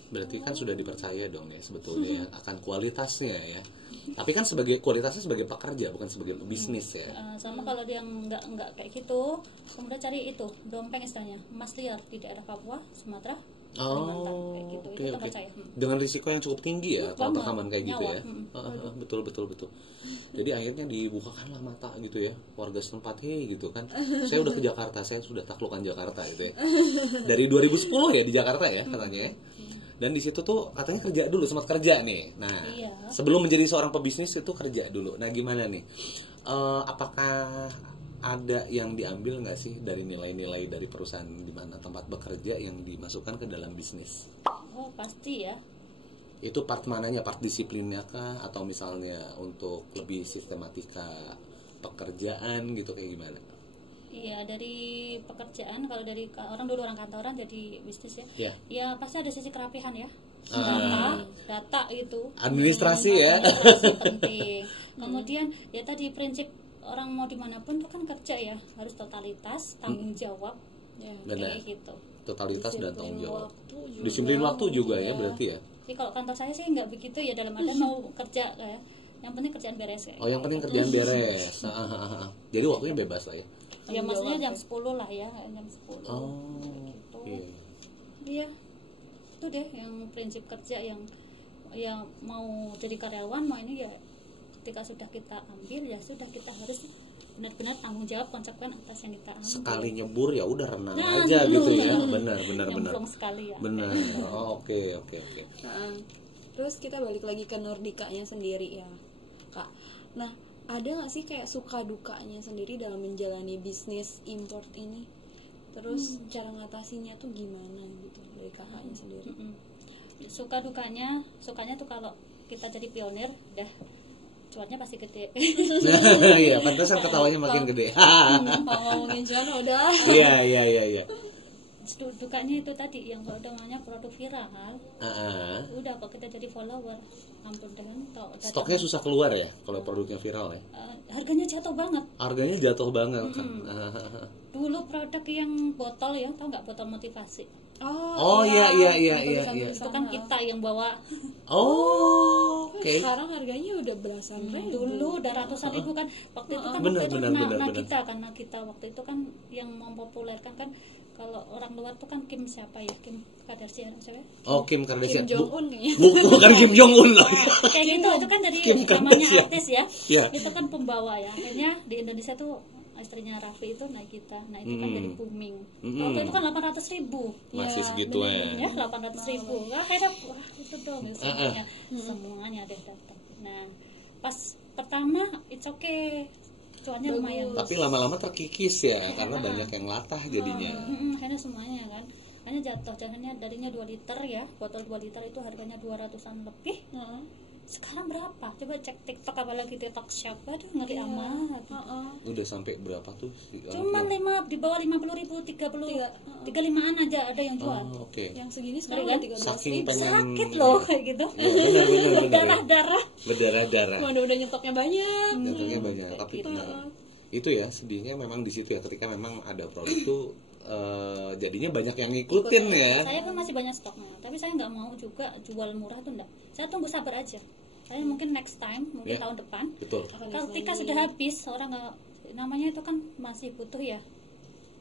Berarti kan sudah dipercaya dong ya sebetulnya akan kualitasnya ya. Tapi kan sebagai kualitasnya sebagai pekerja bukan sebagai pebisnis ya. Sama kalau dia nggak kayak gitu, kemudian cari itu dompeng istilahnya, emas liar di daerah Papua, Sumatera, Kalimantan kayak gitu. Itu tempat saya. Dengan risiko yang cukup tinggi ya kalau rekaman kayak gitu ya. Betul. Jadi akhirnya dibukakanlah mata gitu ya warga setempat gitu kan. Saya udah ke Jakarta, saya sudah taklukkan Jakarta gitu ya. Dari 2010 ya di Jakarta ya katanya ya. Dan di situ tuh katanya kerja dulu, sempat kerja nih. Nah, Iya. sebelum menjadi seorang pebisnis itu kerja dulu. Nah, gimana nih? Apakah ada yang diambil nggak sih dari nilai-nilai dari perusahaan di mana tempat bekerja yang dimasukkan ke dalam bisnis? Oh pasti ya. Itu part mananya, part disiplinnya kah, atau misalnya untuk lebih sistematika pekerjaan gitu, kayak gimana? Iya, dari pekerjaan, kalau dari orang dulu orang kantoran jadi bisnis ya. Ya. Ya pasti ada sisi kerapihan ya. Ah. Data itu. Administrasi ya. Administrasi penting. Kemudian ya tadi prinsip orang mau dimanapun itu kan kerja ya, harus totalitas, tanggung jawab, Ya. Benar. kayak gitu. Totalitas dan tanggung jawab. Waktu Disiplin waktu juga ya Iya. berarti ya. Jadi kalau kantor saya sih nggak begitu ya, dalam artian mau kerja ya. Yang penting kerjaan beres ya. Oh, yang penting kerjaan beres. Jadi waktunya bebas lah ya. Ya maksudnya jam 10 lah ya, jam 10. Oh. Gitu. Iya. Iya. Itu deh yang prinsip kerja yang mau jadi karyawan mau ini ya, ketika sudah kita ambil ya sudah, kita harus benar-benar tanggung jawab konsekuen atas yang kita ambil. Sekali nyebur ya udah renang Nah, aja dulu. gitu ya. Benar. Nyemplung sekali ya. Benar. Oh, oke. Nah, terus kita balik lagi ke Nordika-nya sendiri ya, Kak. Nah, ada nggak sih kayak suka dukanya sendiri dalam menjalani bisnis import ini? Terus cara ngatasinya tuh gimana gitu dari kakaknya sendiri? Suka dukanya tuh kalau kita jadi pionir, dah cuannya pasti gede. Iya, pantesan ketawanya makin gede. Mau ngomongin cuan udah. Iya. Dukanya itu tadi yang kalau namanya produk viral, udah kok kita jadi follower, ampun deh kan. Stoknya susah keluar ya kalau produknya viral ya. Harganya jatuh banget. Harganya jatuh banget kan. Dulu produk yang botol ya, tau nggak, botol motivasi? Oh iya. Itu kan kita yang bawa. Oh, oke. Sekarang harganya udah belasan ribu. Dulu udah ratusan ribu kan. Waktu itu kan Benar. kita waktu itu kan yang mempopulerkan kan, kalau orang luar tuh kan Kim siapa ya, Kim Kardashian siapa? Oh, Kim Kardashian. Kim Jong Un nih. Bukan Kim Jong Un loh. Kayak gitu, itu kan dari Kim namanya Kardashian. artis ya. Iya. Itu kan pembawa ya. Akhirnya di Indonesia tuh istrinya Raffi itu naik kita. Nah itu kan jadi booming. Waktu itu kan 800 ribu. Masih segitu Ya 800 ribu. Wah akhirnya wah itu dong semuanya deh datang. Nah pas pertama it's okay, cuannya lumayan. Tapi lama-lama terkikis ya, karena banyak yang latah jadinya. Akhirnya semuanya kan. Akhirnya jatuhnya darinya 2 liter ya, botol 2 liter itu harganya 200-an lebih. Sekarang berapa? Coba cek TikTok, apalagi TikTok siapa tuh, ngeri amat. Udah sampai berapa tuh? Cuman di bawah 50.000, 35an aja ada yang jual. Oh, oke. Yang segini sekarang Kan? 13 Saking ribu. pengen Sakit loh kayak gitu. Benar. Berdarah-darah. Berdarah-darah. Waduh, udah nyetoknya banyak. Datangnya banyak, tapi itu ya sedihnya memang di situ ya, ketika memang ada produk tuh jadinya banyak yang ngikutin ya. Saya pun masih banyak stoknya, tapi saya nggak mau juga jual murah tuh enggak. Saya tunggu sabar aja. Saya mungkin next time, mungkin tahun depan. Betul. Kalau ketika sudah habis, orang nggak, namanya itu kan masih butuh ya.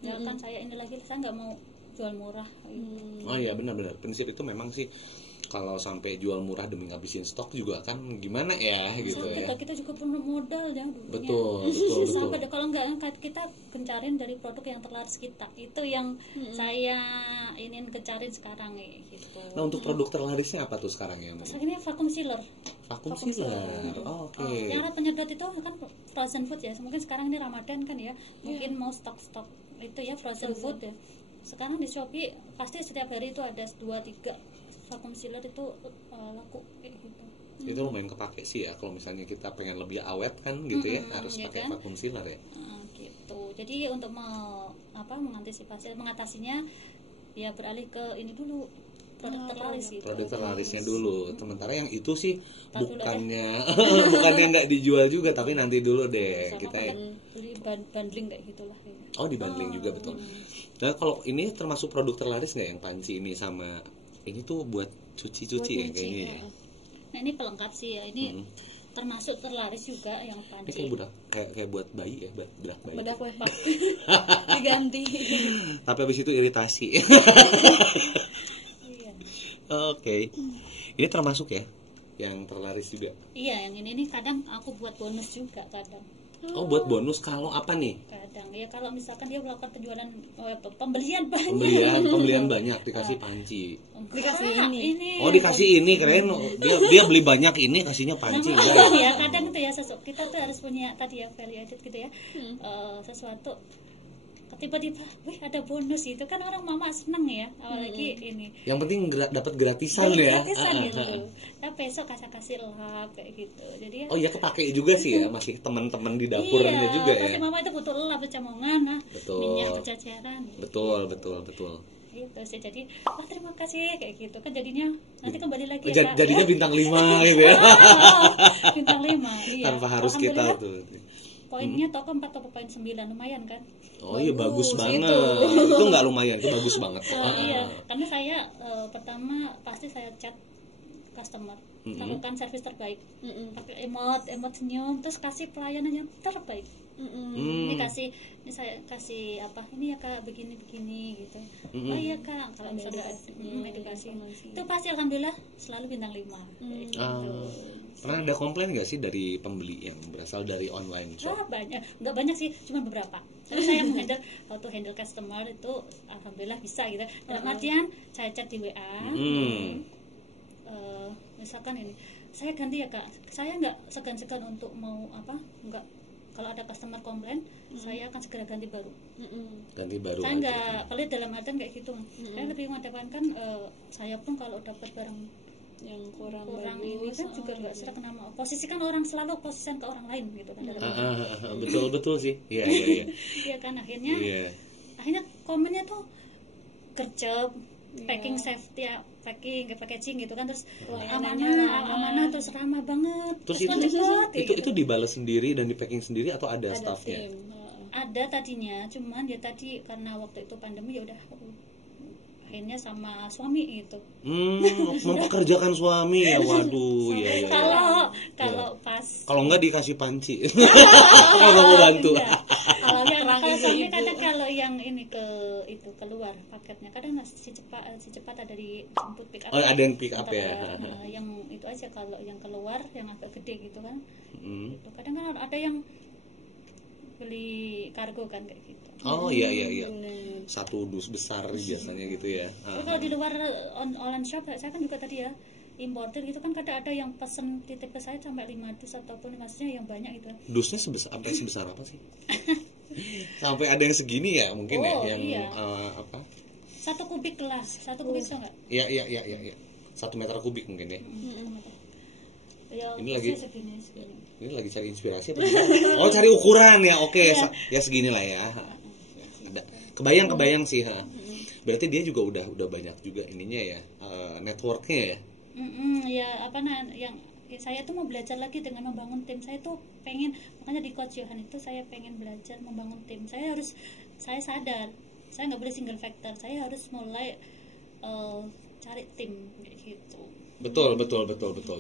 Jangan saya ini lagi, saya nggak mau jual murah. Oh iya, benar. Prinsip itu memang sih, kalau sampai jual murah demi ngabisin stok juga kan gimana ya gitu ya. Kita juga perlu modal ya dulunya. Betul. Sampai kalau enggak kita gencarin dari produk yang terlaris kita. Itu yang saya ingin gencarin sekarang gitu. Nah, untuk produk terlarisnya apa tuh sekarang ya? Ini vacuum sealer. Vacuum sealer. Oh, oke. Yang ada penyedot itu kan frozen food ya. Mungkin sekarang ini Ramadan kan ya. Mungkin mau stok itu ya frozen food ya. Sekarang di Shopee pasti setiap hari itu ada 2-3 vacuum sealer itu laku kayak gitu. Itu lumayan kepake sih ya, kalau misalnya kita pengen lebih awet kan gitu ya, harus ya pakai kan? vacuum sealer ya. Gitu. Jadi untuk mengatasinya ya beralih ke ini dulu, produk terlaris gitu. Produk terlarisnya dulu. Sementara yang itu sih Tar dulu bukannya nggak dijual juga, tapi nanti dulu deh Sama kita. beli bundling kayak gitulah. Oh, dibanding juga betul. Nah, kalau ini termasuk produk terlaris nggak yang panci ini sama ini tuh buat cuci-cuci ya kayaknya ya. Nah ini pelengkap sih ya, ini termasuk terlaris juga yang Ini panci. kayak kayak buat bayi ya, bedak bayi. Bedak weh. Diganti. Tapi habis itu iritasi. Iya. Oke. Ini termasuk ya yang terlaris juga. Iya, yang ini nih kadang aku buat bonus juga kadang. Oh, buat bonus kalau apa nih? Kadang ya kalau misalkan dia melakukan penjualan pembelian banyak. Pembelian banyak dikasih panci. Dikasih ini. Oh, dikasih ini, keren. Dia beli banyak ini kasihnya panci. Ya kadang itu ya kita tuh harus punya tadi ya value added gitu ya. Sesuatu tiba-tiba ada bonus itu kan orang mama seneng ya, apalagi ini yang penting dapat gratisan ya, gitu. Nah besok kasih lap kayak gitu, jadi ya kepake juga sih ya, masih teman-teman di dapurnya juga ya, pasti mama itu butuh lap camongan, minyak kececeran betul gitu sih. Jadi terima kasih kayak gitu kan, jadinya nanti kembali lagi jadinya bintang 5 gitu ya. Bintang 5 iya, tanpa harus kita tuh poinnya toko 4 atau poin 9 lumayan kan. Oh iya bagus banget. Itu nggak lumayan, itu bagus banget. Iya, karena saya pertama pasti saya chat customer, lakukan servis terbaik, pakai emot senyum, terus kasih pelayanan yang terbaik. Ini saya kasih apa? Ini ya Kak, begini gitu. Oh iya Kak, kalau misalnya edukasi itu pasti alhamdulillah selalu bintang 5. Pernah ada komplain nggak sih dari pembeli yang berasal dari online shop? Banyak, nggak banyak sih, cuma beberapa. Tapi saya handle customer itu alhamdulillah bisa gitu. Dalam artian saya chat di WA, misalkan ini, saya ganti ya Kak, saya nggak segan-segan untuk mau apa, nggak. Kalau ada customer komplain, saya akan segera ganti baru. Ganti baru. Saya nggak pelit dalam artian kayak gitu. Saya lebih mengedepankan saya pun kalau dapat barang yang kurang ini kan juga nggak serak nama posisikan orang, selalu posisikan ke orang lain gitu kan. Betul sih. Iya. Iya kan akhirnya komennya tuh gercep, packing safety ya, packaging gitu kan, terus amanah terus ramah banget, terus itu dibalas sendiri dan di packing sendiri atau ada staffnya? Ada tadinya, cuman ya tadi karena waktu itu pandemi ya udah akhirnya sama suami gitu. Mempekerjakan suami ya, waduh ya. Kalau pas kalau enggak dikasih panci. Kalau mau bantu. Kalau suami kadang kalau yang ini keluar paketnya kadang si cepat ada di jemput pick up. Oh, ada yang pick up ya. Yang itu aja, kalau yang keluar yang agak gede gitu kan. Itu kadang kan ada yang beli kargo kan kayak gitu. Oh iya. Satu dus besar biasanya gitu ya. Kalau di luar online shop saya kan juga tadi ya importer gitu kan, kadang ada yang pesen titip ke saya sampai 5 dus ataupun maksudnya yang banyak itu. Dusnya sebesar apa sih? Sampai ada yang segini ya mungkin yang apa? 1 kubik lah, 1 kubik so enggak? Iya. 1 meter kubik mungkin ya. Ini lagi cari inspirasi apa? Oh, cari ukuran ya. Oke, ya seginilah ya. Kebayang sih. Berarti dia juga udah banyak juga ininya ya, networknya ya. Ya yang saya tuh mau belajar lagi dengan membangun tim. Saya tuh pengen, makanya di Coach Johan itu saya pengen belajar membangun tim. Saya sadar saya nggak boleh single factor, saya harus mulai cari tim kayak gitu. Betul.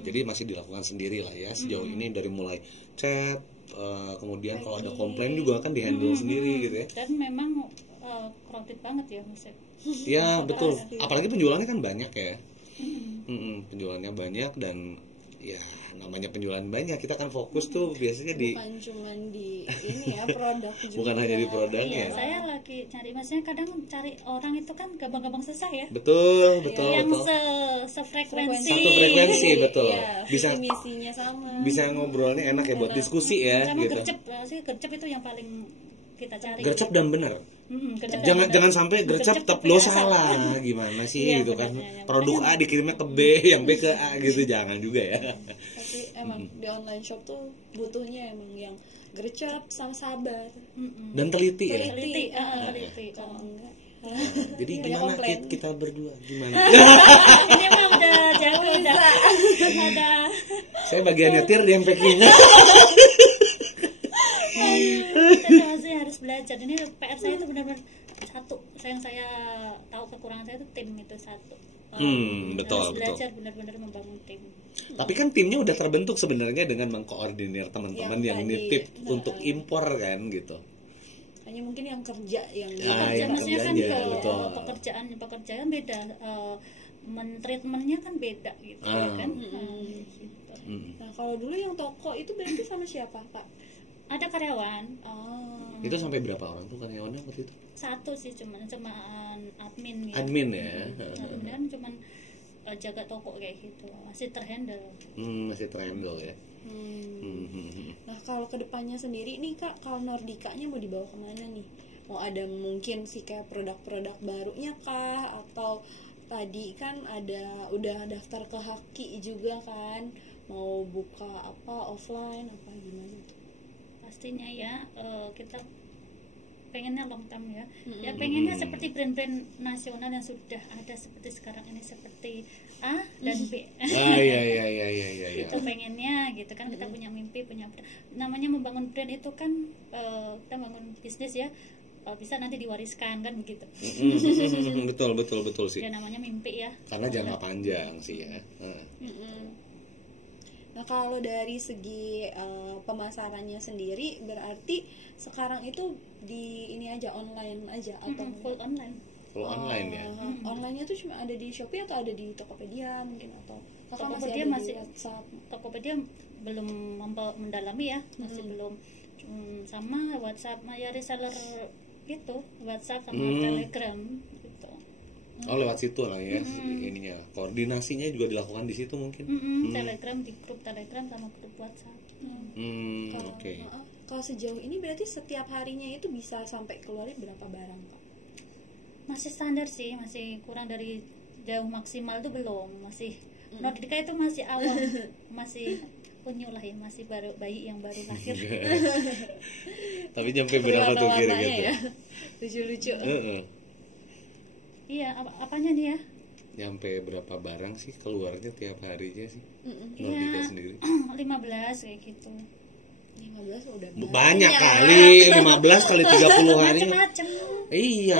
Jadi masih dilakukan sendiri lah ya sejauh ini, dari mulai chat, kemudian kalau ada komplain juga akan dihandle sendiri gitu ya. Dan memang crowded banget ya Mas. Ya betul. Apalagi penjualannya kan banyak ya. Penjualannya banyak dan ya namanya penjualan banyak, kita kan fokus tuh biasanya bukan cuma di ini ya produk juga. Bukan hanya di produknya. Iya, saya lagi cari, maksudnya kadang cari orang itu kan gampang-gampang susah ya. Betul. Yang sefrekuensi. Satu frekuensi, betul. Ya, bisa misinya sama. Bisa ngobrolnya enak ya buat diskusi ya. Sama gitu. gercep itu yang paling kita cari. Gercep dan benar. Jangan sampai gercep tapi lo salah gimana sih gitu kan. Produk A dikirimnya ke B, yang B ke A gitu, jangan juga ya. Tapi emang di online shop tuh butuhnya emang yang gercep sama sabar dan teliti ya. Teliti. Kalau enggak jadi gimana kita berdua gimana? Ini mah udah jago udah. Saya bagian nyetir, dia yang packingnya. Saya harus belajar. Ini PR saya itu benar-benar satu. Yang saya tahu kekurangan saya itu tim itu satu. Betul. Harus belajar benar-benar membangun tim. Tapi kan timnya udah terbentuk sebenarnya dengan mengkoordinir teman-teman yang nitip untuk impor kan gitu. Hanya mungkin yang kerja yang maksudnya kan pekerjaan beda, treatmentnya kan beda gitu kan. Nah kalau dulu yang toko itu berarti sama siapa Pak? Ada karyawan. Oh. Itu sampai berapa orang tuh karyawannya waktu itu? Satu sih, cuman admin gitu. Admin ya. Admin kan cuman jaga toko kayak gitu, masih terhandle. Masih terhandle ya. Nah kalau kedepannya sendiri nih Kak, kalau Nordika-nya mau dibawa kemana nih? Mau ada mungkin sih kayak produk-produk barunya kah? Atau tadi kan udah daftar ke Haki juga kan? Mau buka apa offline apa gimana tuh? Pastinya ya, kita pengennya long term ya. Ya pengennya seperti brand-brand nasional yang sudah ada seperti sekarang ini, seperti A dan B. Oh iya. Itu pengennya gitu kan, kita punya mimpi, punya namanya membangun brand itu kan, kita bangun bisnis ya, bisa nanti diwariskan kan begitu. Betul sih. Ya namanya mimpi ya. Karena jangka panjang sih ya. Nah kalau dari segi pemasarannya sendiri berarti sekarang itu di ini aja online aja atau full online? Full online ya. Online-nya tuh cuma ada di Shopee atau ada di Tokopedia mungkin, atau Tokopedia masih WhatsApp. Tokopedia belum mendalami ya, masih belum. Sama WhatsApp ya reseller gitu, WhatsApp sama Telegram gitu. Oh lewat situ lah ya, ininya koordinasinya juga dilakukan di situ mungkin. Telegram, di grup Telegram sama grup WhatsApp. Oke. Kalau sejauh ini berarti setiap harinya itu bisa sampai keluarin berapa barang Kak? Masih standar sih, masih kurang dari jauh maksimal tuh belum, masih Nordika itu masih awal, masih unyu lah ya, masih baru bayi yang baru lahir. Tapi nyampe berapa tuh kira-kira? Ya? Lucu-lucu. Iya, apanya nih ya? Nyampe berapa barang sih keluarnya tiap harinya sih? Nordika sendiri. 15 kayak gitu. 15 udah banyak kali, 15 kali 30 hari. Macem-macem. Iya,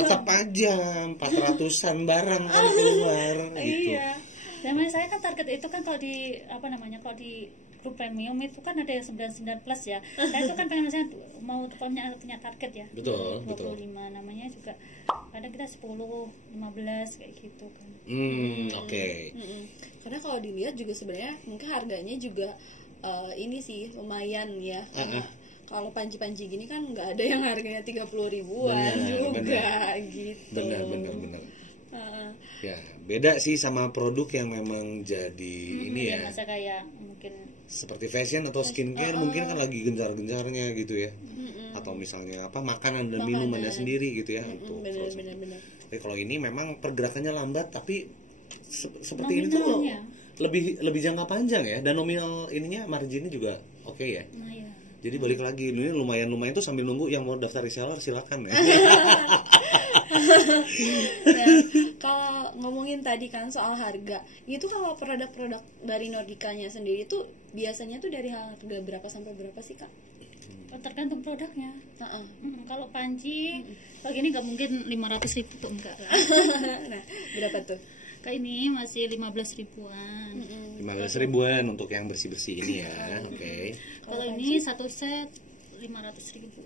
tetap aja 400-an barang kan keluar gitu. Iya. Zaman saya kan target itu kan kalau di kalau di grup premium itu kan ada yang 99 plus ya. Nah itu kan pengen misalnya mau punya target ya. Betul. 25 namanya juga. Kadang kita 10, 15 kayak gitu kan. Oke. Karena kalau dilihat juga sebenarnya mungkin harganya juga ini sih lumayan ya. Kalau panci-panci gini kan nggak ada yang harganya 30 ribuan juga gitu. Benar. Ya beda sih sama produk yang memang jadi ini ya. Masa kayak mungkin seperti fashion atau skincare mungkin kan lagi gencar-gencarnya gitu ya. Atau misalnya makanan dan minumannya sendiri gitu ya. Benar. Tapi kalau ini memang pergerakannya lambat tapi seperti ini tuh lebih jangka panjang ya, dan nominal ininya marginnya juga oke ya. Iya. Jadi balik lagi ini lumayan tuh sambil nunggu yang mau daftar reseller silakan ya. Nah, kalau ngomongin tadi kan soal harga, itu kalau produk-produk dari Nordika-nya sendiri tuh biasanya tuh dari harga berapa sampai berapa sih Kak? Tergantung produknya. Kalau panci, kalau gini nggak mungkin 500 ribu tuh enggak. Nah, berapa tuh? Kayak ini masih 15 ribuan. 15 ribuan untuk yang bersih-bersih ini ya. Oke. Kalau ini satu set 500 ribu.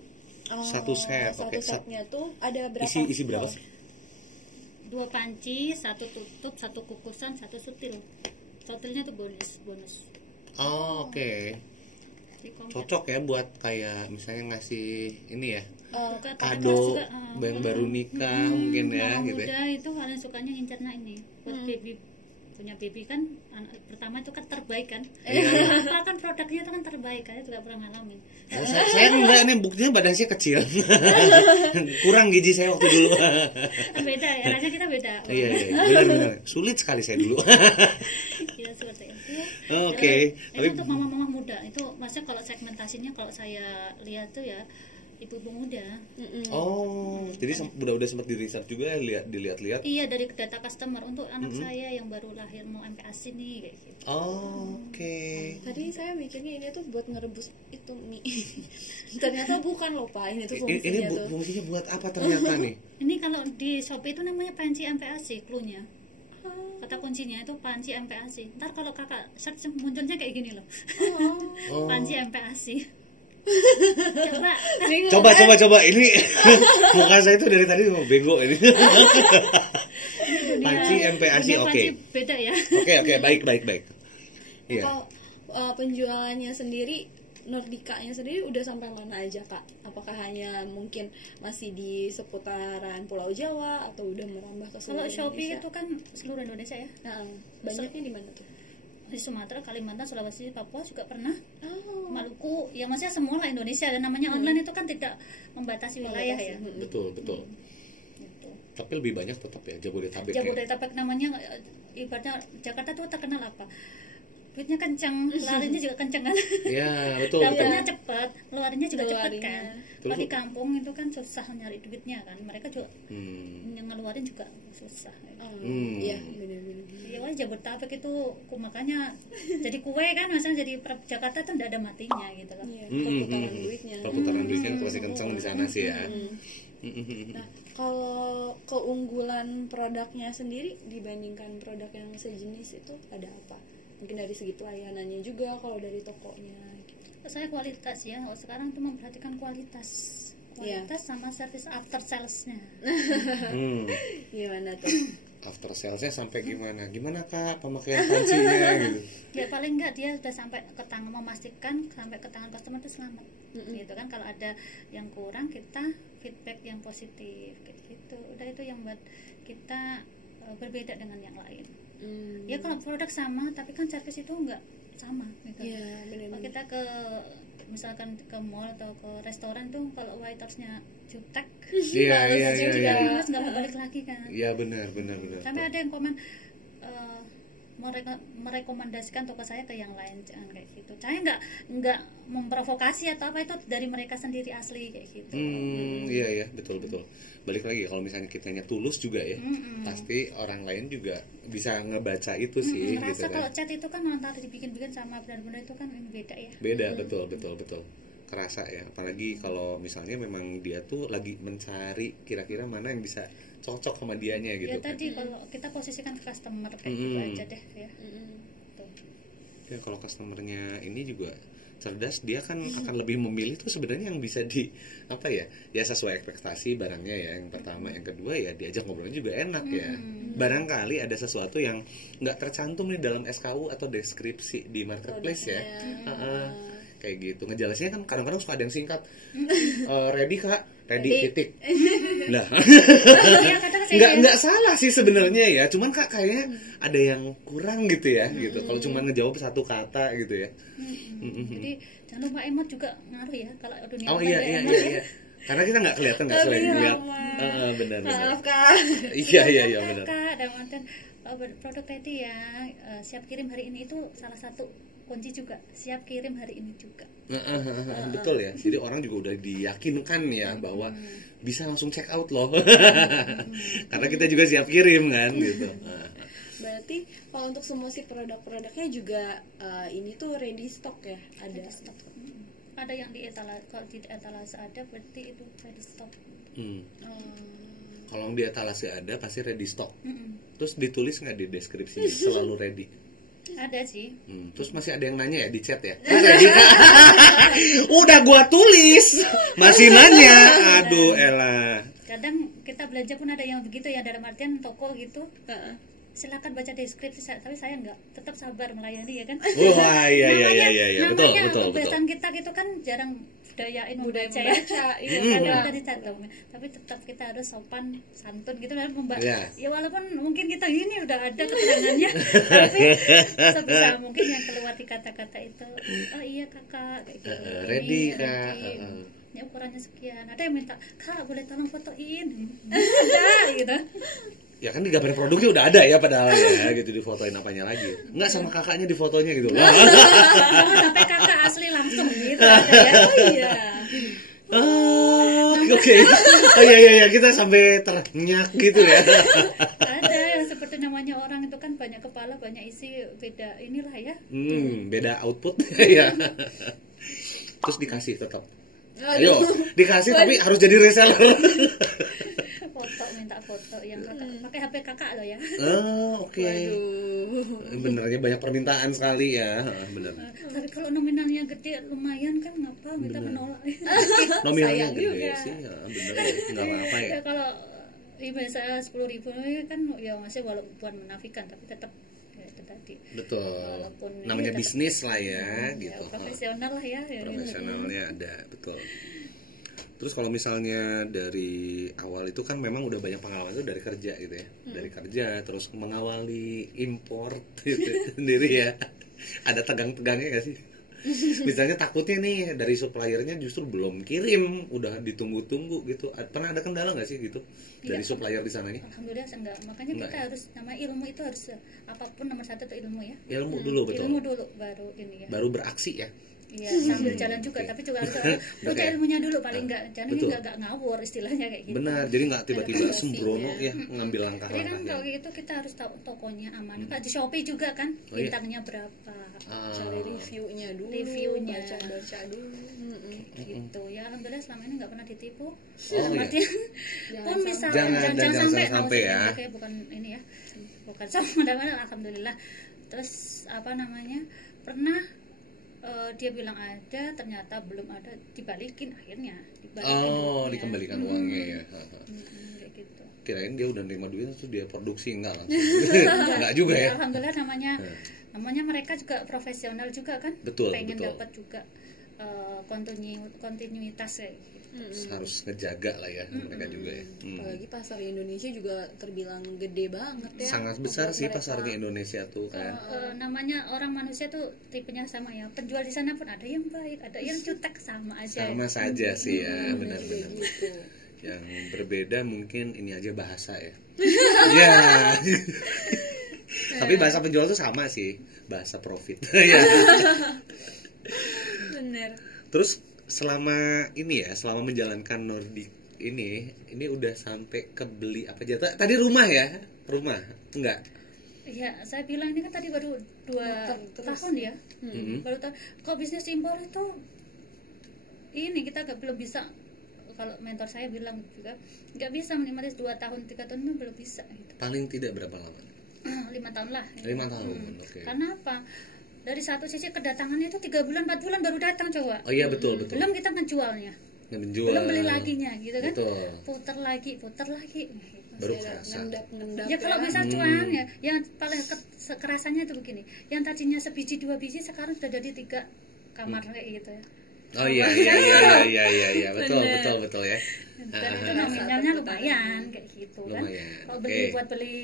Satu set. Satu setnya tuh ada berapa? Isi berapa sih? 2 panci, 1 tutup, 1 kukusan, 1 sutil. Sutilnya tuh bonus. Oh, oke. Cocok ya buat kayak misalnya ngasih ini ya. Kado yang baru nikah mungkin ya gitu ya. Muda itu kalian sukanya ngincernya ini buat punya baby kan, anak pertama itu kan terbaik kan. Kan produknya itu kan terbaik, kalian juga pernah ngalamin. Saya enggak, ini buktinya badan saya kecil. Kurang gizi saya waktu dulu. Beda ya, rasanya kita beda. Iya, benar. Sulit sekali saya dulu. Iya seperti itu. Oke. Itu untuk mama-mama muda. Itu maksudnya kalau segmentasinya kalau saya lihat tuh ya ibu-ibu muda. Oh, jadi udah sempat di research juga ya, dilihat-lihat. Iya, dari data customer untuk anak saya yang baru lahir mau MPASI nih kayak gitu. Oh, oke. Tadi saya mikirnya ini tuh buat ngerebus itu mie. Ternyata bukan loh Pak, ini tuh fungsinya ini fungsinya buat apa ternyata nih? Ini kalau di Shopee itu namanya panci MPASI, cluenya. Kata kuncinya itu panci MPASI. Ntar kalau kakak search munculnya kayak gini loh. Panci MPASI. Coba ini muka saya itu dari tadi mau bego ini. Panci MPASI oke. Beda ya. Oke, baik. Iya. Kalau penjualannya sendiri Nordica-nya sendiri udah sampai mana aja Kak? Apakah hanya mungkin masih di seputaran Pulau Jawa atau udah merambah ke seluruh Kalau Shopee Indonesia? itu kan seluruh Indonesia ya. Nah, banyaknya di mana tuh? Di Sumatera, Kalimantan, Sulawesi, Papua juga pernah. Oh. Maluku, ya maksudnya semua lah Indonesia. Dan namanya online itu kan tidak membatasi wilayah ya. Betul. Gitu. Tapi lebih banyak tetap ya Jabodetabek. Jabodetabek namanya ibaratnya Jakarta tuh terkenal apa? Duitnya kencang, larinya juga kencang kan. Iya, betul. Dapatnya cepat, luarnya juga cepat Ngeluarinnya. kan. Terus- Kalau di kampung itu kan susah nyari duitnya kan. Mereka juga yang ngeluarin juga susah. Iya, benar-benar. Ya wah Jabodetabek itu makanya jadi kue kan, misalnya jadi Jakarta tuh tidak ada matinya gitu loh. Iya, perputaran duitnya. Perputaran duitnya masih kencang di sana sih ya. Nah, kalau keunggulan produknya sendiri dibandingkan produk yang sejenis itu ada apa? Mungkin dari segi pelayanannya juga, kalau dari tokonya gitu. Saya kualitas ya, kalau sekarang tuh memperhatikan kualitas sama service after salesnya. Gimana tuh? After salesnya sampai gimana Kak pemakaian pancinya gitu. Ya paling enggak dia sudah sampai ke tangan, memastikan sampai ke tangan customer itu selamat. Gitu kan, kalau ada yang kurang kita feedback yang positif kayak gitu. Udah itu yang buat kita berbeda dengan yang lain. Ya kalau produk sama tapi kan service itu enggak sama gitu. Iya, benar-benar. Kalau kita misalkan ke mall atau ke restoran tuh kalau waitersnya jutek, Iya. nggak mau balik lagi kan. Iya benar. Sampai ada yang komen merekomendasikan toko saya ke yang lain, jangan kayak gitu. Saya nggak memprovokasi atau apa, itu dari mereka sendiri asli kayak gitu. Iya betul. Balik lagi kalau misalnya kitanya tulus juga ya, pasti orang lain juga bisa ngebaca itu sih. Merasa Gitu kan. kalau chat itu kan antara dibikin-bikin sama benar-benar itu kan beda ya. Beda betul. Kerasa ya, apalagi kalau misalnya memang dia tuh lagi mencari kira-kira mana yang bisa cocok sama dianya gitu. Ya tadi kalau kita posisikan ke customer kayak gitu aja deh ya. Tuh. Ya kalau customernya ini juga cerdas, dia kan akan lebih memilih tuh sebenarnya yang bisa di apa ya sesuai ekspektasi barangnya ya, yang pertama. Yang kedua ya diajak ngobrolnya juga enak ya. Barangkali ada sesuatu yang nggak tercantum nih dalam SKU atau deskripsi di marketplace ya. Kayak gitu ngejelasinnya kan kadang-kadang suka ada yang singkat. Ready Kak, ready titik. Nah, nggak salah sih sebenarnya ya, cuman Kak kayaknya ada yang kurang gitu ya gitu. Kalau cuma ngejawab satu kata gitu ya. Jadi jangan lupa emot juga ngaruh ya kalau dunia. Oh iya. Karena kita nggak kelihatan, nggak sering lihat. Benar. Maaf Kak. Iya benar. Kak, ada mantan produk tadi ya, siap kirim hari ini itu salah satu kunci juga, siap kirim hari ini juga. Betul ya. Jadi orang juga udah diyakinkan ya bahwa bisa langsung check out loh. Karena kita juga siap kirim kan gitu. Berarti kalau untuk semua si produk-produknya juga ini tuh ready stock ya? Ada stock. Ada yang di etalase, kalau di etalase ada berarti itu ready stock. Kalau yang di etalase ada pasti ready stock. Terus ditulis nggak di deskripsinya selalu ready? Ada sih. Terus masih ada yang nanya ya di chat ya? Udah gua tulis, masih nanya. Aduh elah. Kadang kita belanja pun ada yang begitu ya, dalam artian toko gitu. Silakan baca deskripsi, tapi saya tetap sabar melayani ya kan. Wah iya betul. Kebiasaan kita gitu kan jarang budaya membaca ya. Ada dicatat, tapi tetap kita harus sopan santun gitu kan ya walaupun mungkin kita ini udah ada keterangannya, tapi sebisa mungkin yang keluar di kata-kata itu, oh iya kakak kayak gitu, ready Kak. Ya ukurannya sekian. Ada yang minta, Kak boleh tolong fotoin. Ada gitu. Ya kan di gambar produknya udah ada ya padahal ya gitu, difotoin apanya lagi. Enggak sama kakaknya di fotonya gitu. Sampai kakak asli langsung gitu ada ya. Oh iya. Oke. Oh iya kita sampai ternyak gitu ya. Ada yang seperti namanya orang itu kan banyak kepala, banyak isi, beda inilah ya. Beda output ya. Terus dikasih tetap. Ayo, dikasih tapi harus jadi reseller. Minta foto yang kakak pakai HP kakak loh ya. Oke. Benernya banyak permintaan sekali ya. Bener. Tapi kalau nominalnya gede lumayan kan, ngapa minta menolak. Nominalnya gede sih ya, bener ya, nggak apa-apa ya. Kalau misalnya 10.000 kan ya masih walaupun menafikan tapi tetap tadi. Betul. Walaupun Namanya ini bisnis lah ya, ya, gitu. profesional lah ya. Profesionalnya ada, betul. Terus kalau misalnya dari awal itu kan memang udah banyak pengalaman itu dari kerja gitu ya, dari kerja terus mengawali import gitu sendiri ya. Ada tegang-tegangnya gak sih? Misalnya takutnya nih dari suppliernya justru belum kirim, udah ditunggu-tunggu gitu. Pernah ada kendala nggak sih gitu dari Iya. supplier di sana nih? Alhamdulillah enggak. Makanya Enggak kita ya? harus nama ilmu itu harus apapun nomor satu itu ilmu ya. Ilmu dulu betul. Ilmu dulu baru ini ya. Baru beraksi ya. Iya, sambil jalan juga, Oke. tapi juga harus punya Oke. ilmunya dulu paling enggak. Jangan Betul. enggak ngawur istilahnya kayak gitu. Benar, jadi nggak tiba-tiba Ada sembrono fondasinya. ya ngambil Jadi kan langkah-langkahnya. kalau gitu kita harus tahu tokonya aman. Kayak di Shopee juga kan, Oh, iya. bintangnya berapa. Cari reviewnya dulu, Reviewnya. baca-baca dulu. Gitu ya, alhamdulillah selama ini nggak pernah ditipu. iya. Artinya Jangan pun bisa Jangan sampai ya. Kayak bukan ini ya, bukan sama mana, alhamdulillah. Terus apa namanya, pernah dia bilang ada, ternyata belum ada, dibalikin akhirnya. Oh, duitnya. dikembalikan uangnya ya. Kayak gitu. Kirain dia udah nerima duit terus dia produksi enggak langsung. Enggak juga ya. Alhamdulillah namanya mereka juga profesional juga kan, Betul, pengen betul. dapat juga kontinuitas kayak gitu. Harus ngejaga lah ya mereka juga ya. Apalagi pasar Indonesia juga terbilang gede banget ya. Sangat besar Buat sih mereka. pasarnya Indonesia tuh kan. Namanya orang manusia tuh tipenya sama ya, penjual di sana pun ada yang baik, ada yang cutek, sama aja. Sama saja sih ya, Juga benar-benar. gitu. Yang berbeda mungkin ini aja bahasa ya. Ya. Tapi bahasa penjual tuh sama sih, bahasa profit. Ya. Bener. Terus selama ini ya, selama menjalankan Nordic ini udah sampai kebeli apa aja? Tadi rumah ya? Rumah? Enggak. Ya, saya bilang ini kan tadi baru 2 tahun ya. Baru tahu kalau bisnis impor itu ini kita belum bisa. Kalau mentor saya bilang juga nggak bisa menikmati 2 tahun 3 tahun itu belum bisa gitu. Paling tidak berapa lama? 5 tahun lah. 5 tahun. Oke. Karena apa? Dari satu sisi kedatangannya itu 3 bulan 4 bulan baru datang coba. Oh iya betul. Belum kita ngejualnya. Menjual. Belum beli laginya gitu kan. Betul. Putar lagi. Baru Masih ada kerasa. ngendap-ngendap Ya kalau bisa cuan ya, yang paling kekerasannya itu begini. Yang tadinya sebiji 2 biji sekarang sudah jadi 3 kamar kayak gitu ya. Oh iya. Betul ya. Dan itu nominalnya lumayan kayak gitu kan. Lumayan, Kalau oke. beli buat beli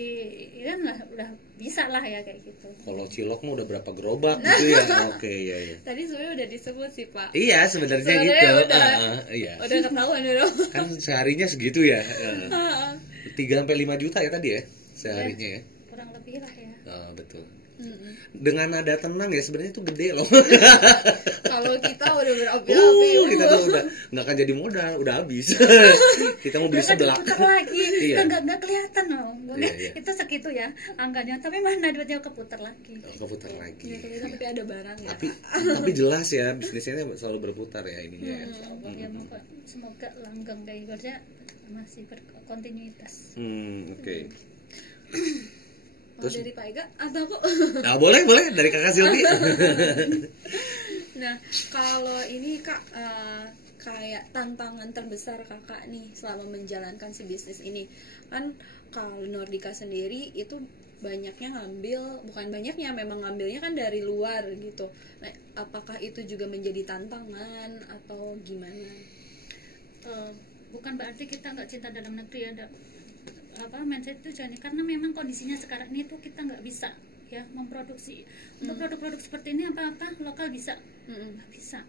kan udah bisa lah ya kayak gitu. Kalau cilok mah udah berapa gerobak gitu ya. Oke, iya. Tadi sebenarnya udah disebut sih Pak. Iya, sebenarnya Sebenarnya gitu. udah- Iya. Udah ketahuan udah. Kan seharinya segitu ya. 3 sampai 5 juta ya tadi ya seharinya ya. Kurang lebih lah ya. Oh, betul. Dengan nada tenang ya sebenarnya itu gede loh. Kalau kita udah berapi-api. Kita tuh udah nggak akan jadi modal, udah habis. Kita mau beli Ya kan seblak. diputar lagi, Iya. nggak kelihatan loh. Iya. Itu segitu ya angkanya, tapi mana duitnya keputar lagi. Keputar lagi. Tapi ada barang ya. Tapi jelas ya bisnisnya selalu berputar ya ininya. Allah ya semoga langgeng kayak gitu masih berkontinuitas. Oke. Terus dari Pak Ega atau kok? Nah, boleh dari Kakak Silvi. Nah, kalau ini Kak kayak tantangan terbesar Kakak nih selama menjalankan si bisnis ini. Kan kalau Nordica sendiri itu banyaknya bukan banyaknya, memang ngambilnya kan dari luar gitu. Nah, apakah itu juga menjadi tantangan atau gimana? Bukan berarti kita nggak cinta dalam negeri ya, mindset itu jangan, karena memang kondisinya sekarang ini tuh kita nggak bisa ya memproduksi untuk produk-produk seperti ini apa-apa lokal bisa nggak bisa.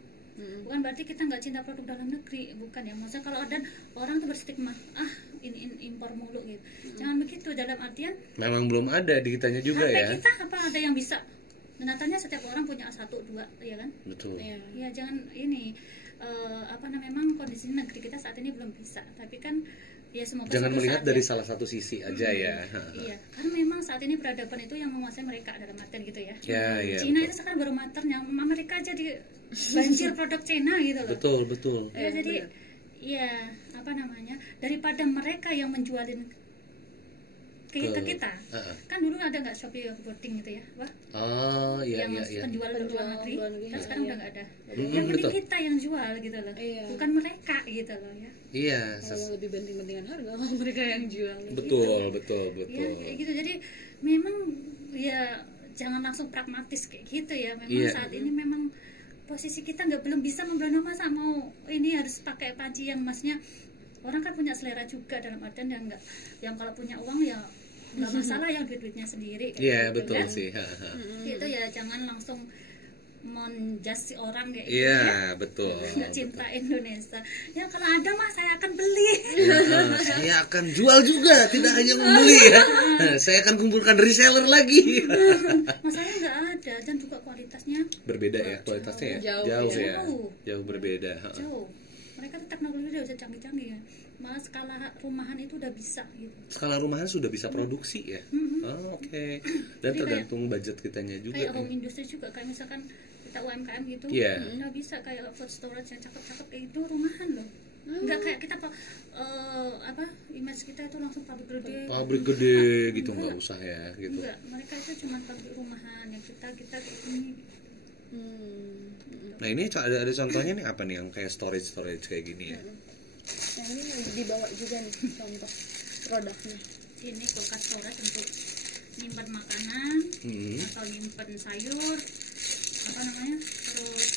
Bukan berarti kita nggak cinta produk dalam negeri, bukan ya, maksudnya kalau ada orang tuh berstigma ini impor mulu gitu, jangan begitu, dalam artian Memang belum ada di kitanya juga sampai ya. kita apa ada yang bisa, nyatanya setiap orang punya 1-2 ya kan. Betul. Iya. Ya jangan ini memang kondisi negeri kita saat ini belum bisa, tapi kan ya semoga Jangan suatu melihat saat dari ya. salah satu sisi aja ya. Iya, karena memang saat ini peradaban itu yang menguasai mereka dalam artian gitu ya. Ya, Cina betul. itu sekarang baru maternya, Amerika jadi banjir produk Cina gitu loh. Betul. Ya, jadi ya daripada mereka yang menjualin ke kita. Kan dulu ada nggak Shopee boarding gitu ya, Wah? Oh, iya. yang penjual luar negeri, luar negeri, kan sekarang iya. udah nggak ada. Yang penting betul. kita yang jual gitu loh, Iya. bukan mereka gitu loh ya. Iya, Kalau lebih penting-pentingan harga mereka yang jual. betul. Ya kayak gitu, jadi memang ya jangan langsung pragmatis kayak gitu ya. Memang saat ini memang posisi kita belum bisa membelah, masa mau ini harus pakai panci yang maksudnya orang kan punya selera juga, dalam artian yang kalau punya uang ya nggak masalah, yang duitnya sendiri. Iya, betul kan? sih. Itu ya jangan langsung menjudge si orang kayak gitu ya. Betul. Nggak cinta Indonesia. Ya kalau ada mah saya akan beli. Saya akan jual juga, tidak hanya membeli ya. Saya akan kumpulkan reseller lagi. Masalahnya nggak ada, dan juga kualitasnya berbeda ya, kualitasnya ya. Jauh ya. Jauh berbeda. Jauh. Mereka tuh teknologi udah canggih-canggih ya. Malah skala rumahan itu udah bisa gitu. Skala rumahan sudah bisa produksi ya. Oke. Dan jadi tergantung budget kitanya juga. Kayak home industry juga, kayak misalkan kita UMKM gitu, udah bisa kayak food storage yang cakep-cakep itu rumahan loh. Enggak kayak kita image kita itu langsung pabrik gede gitu, nggak usah ya gitu. Enggak, mereka itu cuma pabrik rumahan yang kita kayak ini. Nah ini ada contohnya nih, apa nih yang kayak storage kayak gini ya? Nah ini dibawa juga nih contoh produknya. Ini kulkas storage untuk nyimpan makanan atau nyimpan sayur, apa namanya, terus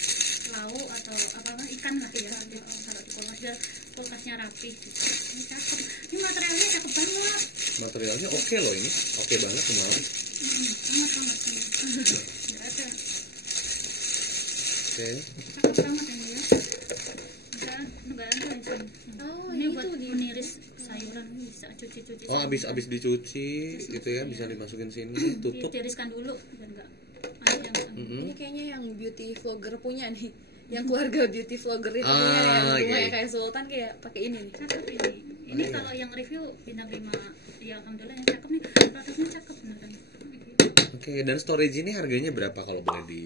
lauk atau ikan lah ya. Taruh di kulkas, kulkasnya rapi gitu. Ini cakep, ini materialnya cakep banget. Materialnya oke loh, ini oke banget kemarin. Banget nggak ada. Oke. Cakep banget ini ya. Nggak ada ini buat meniris sayuran, bisa cuci. Oh, abis dicuci gitu ya, bisa dimasukin sini, tutup. Ditiriskan dulu biar nggak Ini kayaknya yang beauty vlogger punya nih, yang keluarga beauty vlogger itu punya, yang rumahnya kayak Sultan kayak pakai ini nih. Cakep ini. Ini kalau yang review bintang 5 ya, alhamdulillah yang cakep nih, produknya cakep beneran. Oke, dan storage ini harganya berapa kalau boleh di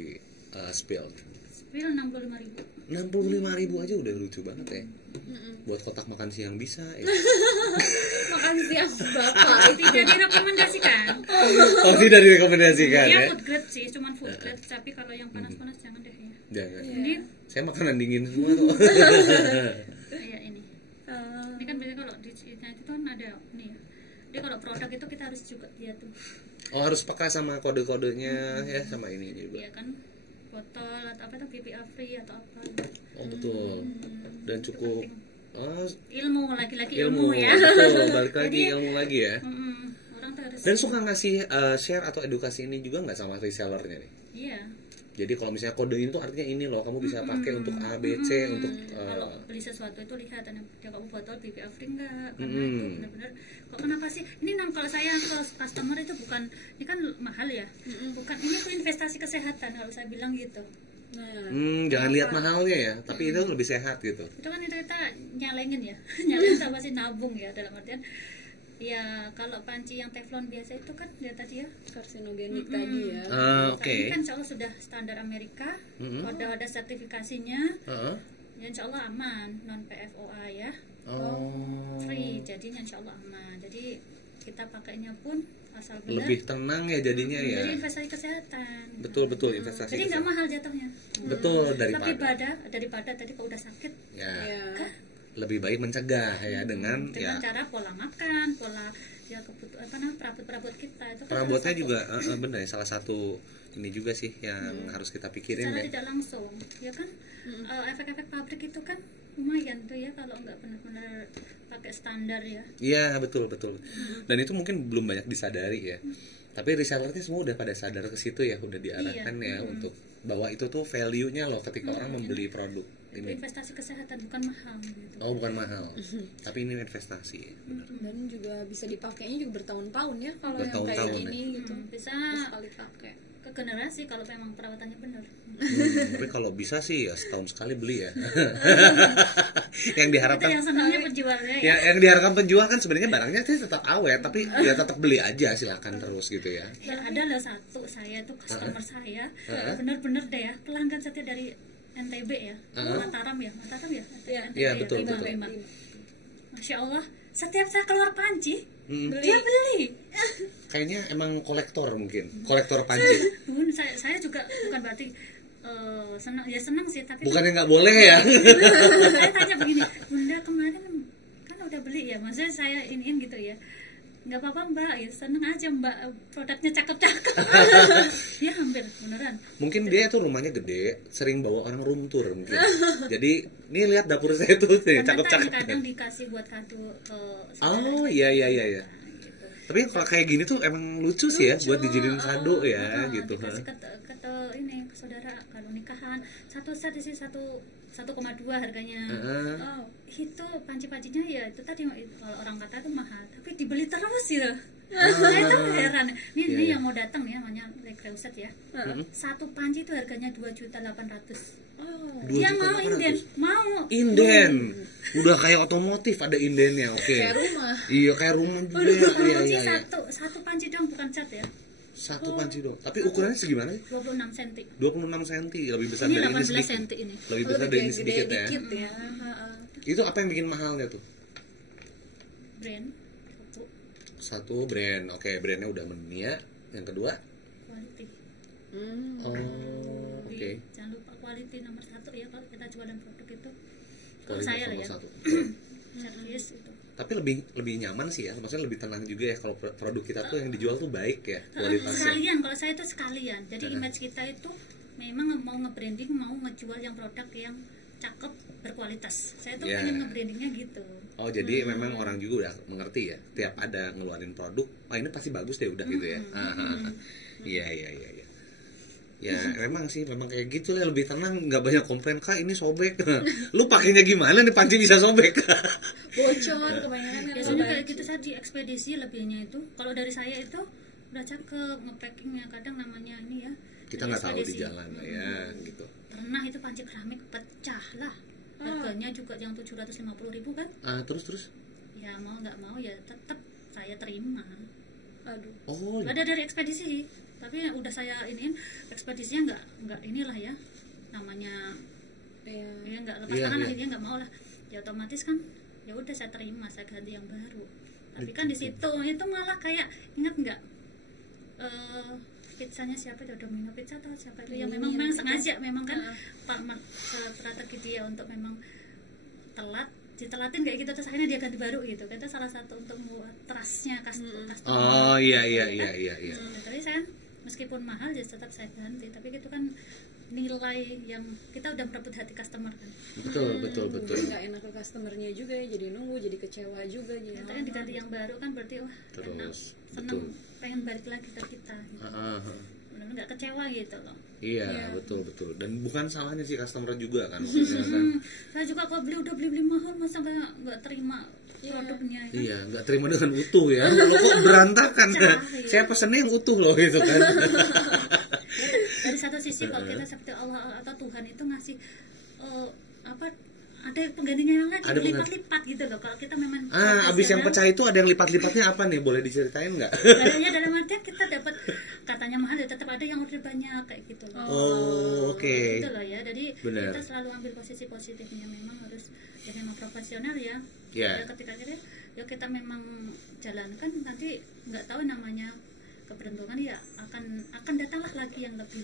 spill? Spill 65.000. 65.000 aja udah lucu banget ya. Buat kotak makan siang bisa ya. Makan siang bapak. Tidak direkomendasikan. Oh, tidak direkomendasikan ya. Food grade sih, cuman food grade, tapi kalau yang panas-panas jangan deh ya. Jangan. Ini saya makanan dingin semua tuh. Kayak ini. Ini kan biasanya kalau di China itu kan ada nih ya. Jadi kalau produk itu kita harus juga lihat tuh. Oh, harus pakai sama kode-kodenya ya, sama ini juga. Iya kan, botol atau apa tuh, BPA free atau apa gitu. Oh betul. Dan cukup ilmu lagi-lagi ilmu ya. Betul, balik lagi ilmu lagi ya. Orang tuh harus. Dan suka ngasih share atau edukasi ini juga nggak sama resellernya nih? Iya. Jadi kalau misalnya kode ini tuh artinya ini loh, kamu bisa pakai untuk A, B, C, untuk kalau beli sesuatu itu lihat, ada kamu botol BPA free enggak, karena itu benar-benar kok kenapa sih ini kalau saya ke customer itu bukan, ini kan mahal ya, bukan, ini tuh investasi kesehatan kalau saya bilang gitu. Jangan lihat mahalnya ya, tapi itu lebih sehat gitu. Itu kan itu kita nyalengin ya, nyalengin sama si nabung ya, dalam artian ya kalau panci yang teflon biasa itu kan dia tadi ya karsinogenik tadi ya. Tapi kan insya Allah sudah standar Amerika, udah ada sertifikasinya, ya insya Allah aman, non PFOA ya, free, jadinya insya Allah aman. Jadi kita pakainya pun asal benar, lebih tenang ya jadinya ya. Jadi investasi kesehatan. Betul investasi. Jadi nggak mahal jatuhnya. Betul, daripada tadi kalau udah sakit. Ya. Lebih baik mencegah ya dengan cara pola makan, pola ya perabot kita itu kan perabotnya juga benar, salah satu ini juga sih yang harus kita pikirin secara ya. Tidak langsung ya kan, efek-efek pabrik itu kan lumayan tuh ya kalau nggak benar-benar pakai standar ya. Iya betul. Dan itu mungkin belum banyak disadari ya. Tapi resellernya semua udah pada sadar ke situ ya, udah diarahkan ya untuk bahwa itu tuh value-nya loh ketika orang membeli produk ini. Investasi kesehatan, bukan mahal gitu. Oh, bukan mahal. Tapi ini investasi. Dan juga bisa dipakainya juga bertahun-tahun ya kalau yang kayak gini gitu. Bisa sekali pakai ke generasi kalau memang perawatannya benar. Tapi kalau bisa sih ya setahun sekali beli ya. Yang diharapkan itu yang senangnya penjualnya ya. Yang diharapkan penjual kan sebenarnya barangnya sih tetap awet, tapi ya tetap beli aja, silakan terus gitu ya. Ya ada loh satu, saya tuh customer saya bener-bener deh ya, pelanggan setia dari NTB ya, Mataram ya. Iya betul. Masya Allah, setiap saya keluar panci dia beli. Kayaknya emang kolektor panci. Bun, saya juga bukan berarti senang sih, tapi bukannya nggak boleh ya. Saya tanya begini, Bunda kemarin kan udah beli ya, maksudnya saya iniin gitu ya, nggak apa-apa mbak, ya seneng aja mbak, produknya cakep-cakep. Dia hampir beneran. Mungkin dia tuh rumahnya gede, sering bawa orang room tour mungkin. Jadi nih lihat dapur saya tuh nih, cakep-cakep. Kadang dikasih buat kado ke Oh iya. gitu. Tapi kalau kayak gini tuh emang lucu sih ya, buat dijadiin kado ya gitu. Dikasih ke ini ke saudara kalau nikahan. Satu set isi 1,2 harganya. Oh, itu panci-pancinya ya itu tadi kalau orang kata itu mahal, tapi dibeli terus ya. Saya itu heran. Ini yang mau datang nih namanya Rekreuset ya. Satu panci itu harganya 2.800.000. Oh, dia mau inden, inden. Udah kayak otomotif ada indennya, oke. Kayak rumah. Iya, kayak rumah juga. Iya. Satu panci dong, bukan cat ya. Satu panci dong. Tapi ukurannya segimana sih? 26 cm. 26 cm, lebih besar Ini dari ini 18 sedikit. cm ini. Lebih besar dari ini sedikit ya. Dikit ya. Itu apa yang bikin mahalnya tuh? Brand Satu brand. Oke, brandnya udah mendunia. Yang kedua? quality. Oke. Jangan lupa quality nomor 1 ya kalau kita jualan produk itu. Kalau Quality saya lah nomor ya. satu. Service itu. Tapi lebih nyaman sih ya, maksudnya lebih tenang juga ya kalau produk kita tuh yang dijual tuh baik ya kualitasnya. Sekalian, kalau saya itu sekalian. Jadi image kita itu memang mau nge-branding, mau ngejual yang produk yang cakep, berkualitas. Saya tuh pengen nge-brandingnya gitu. Oh jadi memang orang juga udah mengerti ya, tiap ada ngeluarin produk, ini pasti bagus deh udah gitu ya. Iya. Ya memang sih, memang kayak gitu lah, lebih tenang, nggak banyak komplain, kak ini sobek. Lu pakainya gimana nih panci bisa sobek? Bocor kebanyakan kan. Biasanya kayak gitu saja di ekspedisi lebihnya itu. Kalau dari saya itu udah cakep ngepackingnya, kadang namanya ini ya. Kita nggak tahu di jalan lah ya gitu. Pernah itu panci keramik pecah lah. Harganya juga yang 750.000 kan? Terus? Ya mau nggak mau ya tetap saya terima. Aduh. Oh. Ada dari ekspedisi, tapi udah saya iniin ekspedisinya nggak inilah ya namanya. Ya nggak lepas tangan, akhirnya nggak mau lah. Ya otomatis kan ya udah saya terima, saya ganti yang baru. Tapi kan di situ itu malah kayak inget nggak pizzanya siapa ya, Domino Pizza atau siapa itu yang memang sengaja memang kan strategi dia untuk memang ditelatin kayak gitu, terus akhirnya dia ganti baru gitu kan. Itu salah satu untuk membuat trustnya customer. Oh iya. Tapi saya meskipun mahal ya tetap saya ganti, tapi itu kan nilai yang kita udah merebut hati customer kan. Betul. Nggak enak ke customernya juga ya, jadi nunggu, jadi kecewa juga. Jadi kan diganti yang baru kan berarti wah terus seneng, pengen balik lagi ke kita gitu. Benar-benar nggak kecewa gitu loh. Iya betul, dan bukan salahnya sih customer juga kan. Kan saya juga kalau udah beli mahal masa nggak terima produknya kan? Iya, nggak terima dengan utuh ya. Kalau kok berantakan ya. Saya pesennya yang utuh loh gitu kan. Dari satu sisi kalau kita seperti Allah atau Tuhan itu ngasih ada penggantinya yang lagi lipat-lipat gitu loh. Kalau kita memang abis yang pecah itu ada yang lipat-lipatnya apa nih? Boleh diceritain nggak? Ya dalam artian kita dapat katanya mahal ya tetap ada yang order banyak kayak gitu loh. Oke. Gitu loh ya. Jadi bener. Kita selalu ambil posisi positifnya, memang harus ya memang profesional ya. Ya ketika ya kita memang jalankan, nanti nggak tahu namanya keberuntungan ya akan datanglah lagi yang lebih.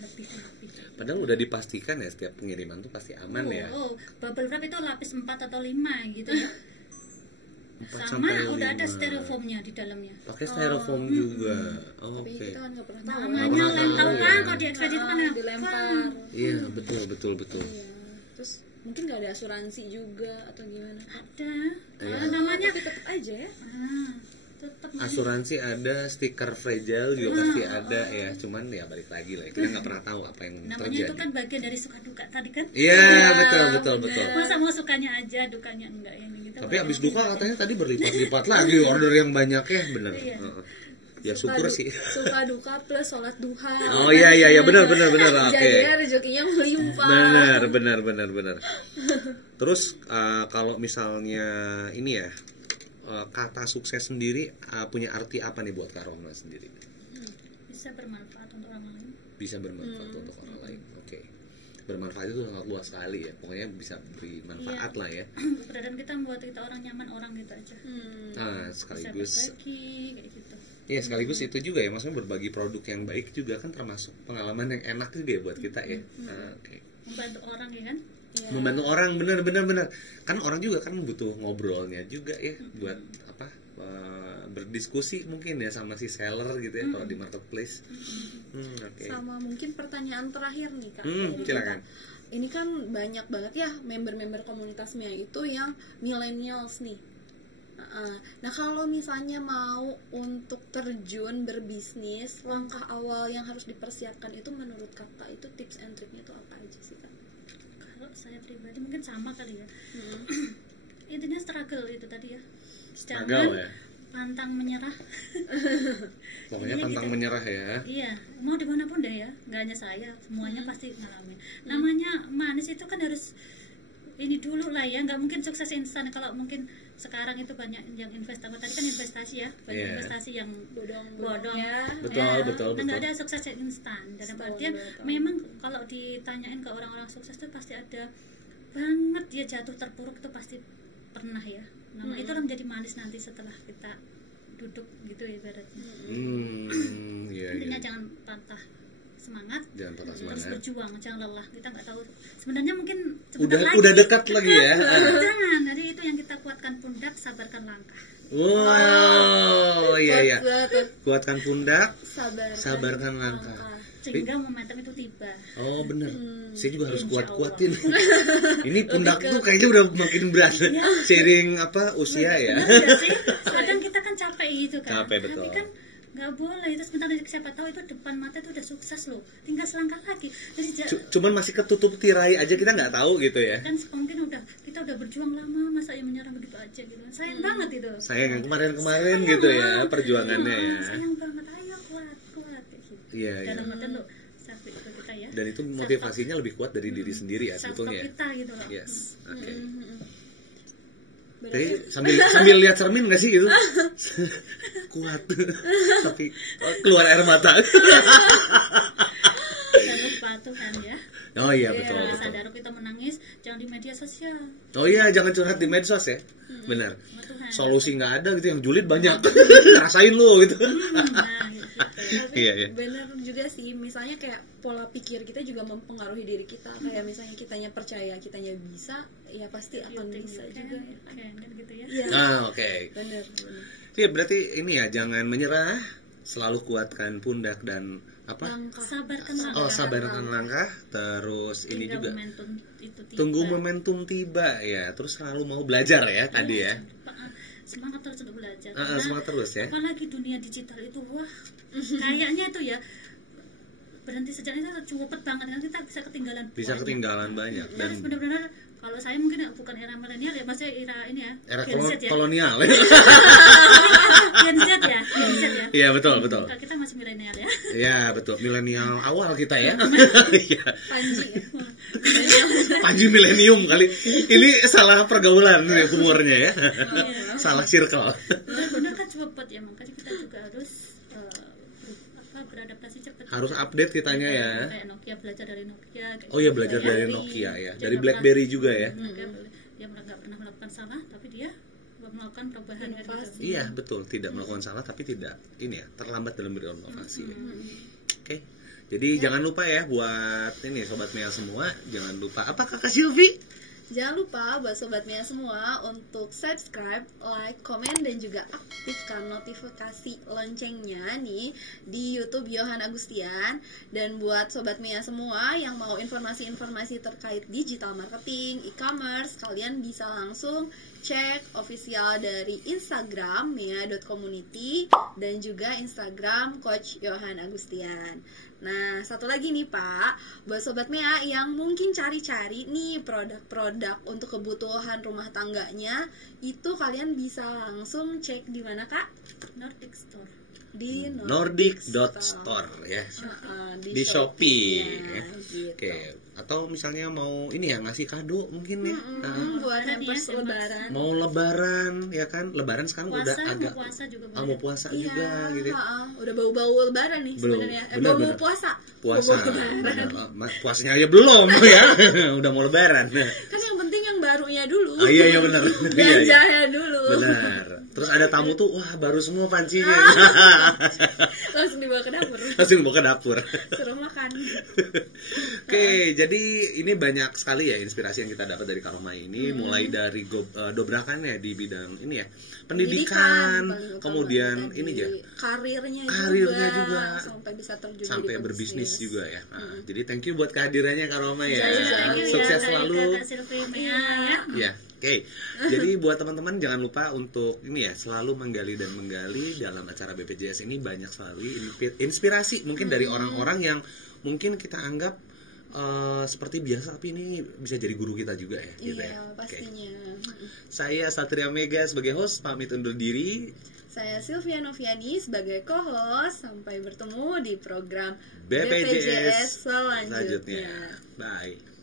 Padahal udah dipastikan ya setiap pengiriman tuh pasti aman ya. Bubble wrap itu lapis 4 atau 5 gitu ya. Sama udah ada styrofoamnya di dalamnya. Pakai styrofoam juga. Tapi kita kan nggak pernah tahu. Namanya lempar kan kalau di ekspedisi kan dilempar. Iya betul. Iya. Terus mungkin nggak ada asuransi juga atau gimana? Ada. Namanya tapi tetap aja ya. Asuransi ada, stiker fragile juga pasti ada ya, cuman ya balik lagi lah, kita nggak pernah tahu apa yang namanya terjadi. Itu kan bagian dari suka duka tadi kan. Iya betul. Masa mau sukanya aja, dukanya enggak yang gitu. Tapi abis duka katanya tadi berlipat-lipat lagi order yang banyak ya, bener. Ya syukur sih. Suka duka plus sholat duha. Oh iya benar. Oke. Jadi rezekinya melimpah. Benar. Terus kalau misalnya ini ya, kata sukses sendiri punya arti apa nih buat Kak Rohma sendiri? Bisa bermanfaat untuk orang lain. Bisa bermanfaat untuk orang lain. Oke. Bermanfaat itu sangat luas sekali ya. Pokoknya bisa beri manfaat lah ya. Keberadaan kita membuat kita orang nyaman, orang gitu aja. Sekaligus. Bisa berbagi kayak gitu. Iya, sekaligus itu juga ya, maksudnya berbagi produk yang baik juga kan termasuk pengalaman yang enak juga ya buat kita ya. Oke. Membantu orang ya kan? Membantu orang, benar. Kan orang juga kan butuh ngobrolnya juga ya, buat apa? berdiskusi mungkin ya sama si seller gitu ya kalau di marketplace. Okay. Sama mungkin pertanyaan terakhir nih Kak. Silakan. Ini kan banyak banget ya member-member komunitas Mia itu yang millennials nih. Nah kalau misalnya mau untuk terjun berbisnis, langkah awal yang harus dipersiapkan itu menurut Kakak itu tips and triknya itu apa aja sih Kak? Kalau saya pribadi mungkin sama kali ya. Intinya struggle itu tadi ya. Struggle ya. Pantang menyerah. Pokoknya pantang menyerah ya. Iya, mau dimanapun deh ya, nggak hanya saya, semuanya pasti ngalamin. Namanya manis itu kan harus ini dulu lah ya, nggak mungkin sukses instan. Kalau mungkin sekarang itu banyak yang investasi, tadi kan investasi ya, banyak investasi yang bodong ya. Betul. Nggak ada sukses yang instan. Dalam artian memang kalau ditanyain ke orang-orang sukses itu pasti ada banget dia jatuh terpuruk itu pasti pernah ya. Nah, itu akan menjadi manis nanti setelah kita duduk gitu ibaratnya. Intinya jangan patah semangat. Terus berjuang, jangan lelah. Kita nggak tahu. Sebenarnya mungkin udah dekat lagi ya. Jangan. Jadi itu yang kita kuatkan pundak, sabarkan langkah. Wow, iya. Kuatkan pundak, sabarkan langkah. Sehingga momentum itu tiba. Oh benar, saya juga harus kuat-kuatin. Ini pundak tuh kayaknya udah makin berat seiring usia ya. Benar sih, kadang kita kan capek gitu kan. Capek betul. Tapi kan nggak boleh, itu sebentar siapa tahu itu depan mata itu udah sukses loh, tinggal selangkah lagi. Jadi cuman masih ketutup tirai aja, kita nggak tahu gitu ya. Kan mungkin kita udah berjuang lama, masa yang menyerah begitu aja gitu. Sayang banget itu. Sayang yang kemarin gitu ya perjuangannya ya. Sayang banget, ayo kuat gitu. Iya. Dan itu motivasinya lebih kuat dari diri sendiri ya sebetulnya. Kita gitu loh. Yes. Oke. Jadi sambil lihat cermin nggak sih gitu? Kuat. Tapi keluar air mata. Jangan lupa Tuhan ya. Oh iya betul. Sadar kita menangis jangan di media sosial. Oh iya, jangan curhat di medsos ya. Benar. Solusi nggak ada gitu, yang julid banyak. Rasain lu gitu. Tapi benar juga sih, misalnya kayak pola pikir kita juga mempengaruhi diri kita. Kayak misalnya kitanya percaya kitanya bisa, ya pasti akan bisa juga ya. Gitu ya. Oke. Benar. Iya, berarti ini ya, jangan menyerah, selalu kuatkan pundak dan sabarkan langkah. Terus ini juga tunggu momentum tiba ya, terus selalu mau belajar ya tadi ya. Semangat terus untuk belajar. Semangat terus ya. Apalagi dunia digital itu kayaknya itu ya berhenti sejak itu cepet banget kan, kita bisa ketinggalan banyak. Dan benar-benar kalau saya mungkin bukan era milenial ya, masih era ini ya, era kolonial. Gen Z ya. Iya betul. Kita masih milenial ya. Iya betul, milenial awal kita ya. Panji milenium kali. Ini salah pergaulan umurnya ya. Salah circle. Benar kan cepet ya, makanya kita juga harus beradaptasi cepat. Harus update kitanya ya. Kayak Nokia, belajar dari Nokia. Oh iya, belajar dari Nokia ya. Dari BlackBerry juga ya. Dia nggak pernah melakukan salah, tapi dia melakukan perubahan gitu. Iya betul, tidak melakukan salah tapi tidak ini ya, terlambat dalam berinovasi. Oke. Jadi jangan lupa ya buat ini Sobat Mia semua, jangan lupa apa Kakak Silvi? Jangan lupa buat Sobat Mia semua untuk subscribe, like, komen, dan juga aktifkan notifikasi loncengnya nih di YouTube Yohan Agustian. Dan buat Sobat Mia semua yang mau informasi-informasi terkait digital marketing, e-commerce, kalian bisa langsung cek official dari Instagram mia.community dan juga Instagram Coach Yohan Agustian. Nah, satu lagi nih Pak, buat Sobat Mia yang mungkin cari-cari nih produk-produk untuk kebutuhan rumah tangganya, itu kalian bisa langsung cek di mana Kak? Nordic Store. Di Nordic.store ya. Di Shopee. Ya. Gitu. Oke. Atau misalnya mau ini ya, ngasih kado mungkin ya. Buat hampers lebaran. Mau lebaran ya kan? Lebaran sekarang udah agak mau puasa iya, juga gitu. Udah bau-bau lebaran nih sebenarnya. Bau-bau puasa. Puasanya aja belum ya. Udah mau lebaran. Kan yang penting yang barunya dulu. Iya benar. Belanjanya dulu. Benar. Terus ada tamu tuh, wah baru semua pancinya. Langsung dibawa ke dapur. Langsung dibawa ke dapur. Suruh makan. Oke, jadi ini banyak sekali ya inspirasi yang kita dapat dari Karoma ini, mulai dari dobrakannya di bidang ini ya, pendidikan, kemudian ini ya, karirnya juga sampai bisa terjun sampai berbisnis juga ya. Nah, jadi thank you buat kehadirannya Karoma ya. Thank you Sukses ya, selalu. Kak Sylvia ya. Ya, oke. Jadi buat teman-teman jangan lupa untuk ini ya, selalu menggali dalam acara BPJS ini banyak sekali inspirasi mungkin dari orang-orang yang mungkin kita anggap seperti biasa, tapi ini bisa jadi guru kita juga ya. Gitu iya, ya. pastinya. Saya Satria Mega sebagai host pamit undur diri. Saya Sylvia Noviani sebagai co-host. Sampai bertemu di program BPJS selanjutnya. Bye.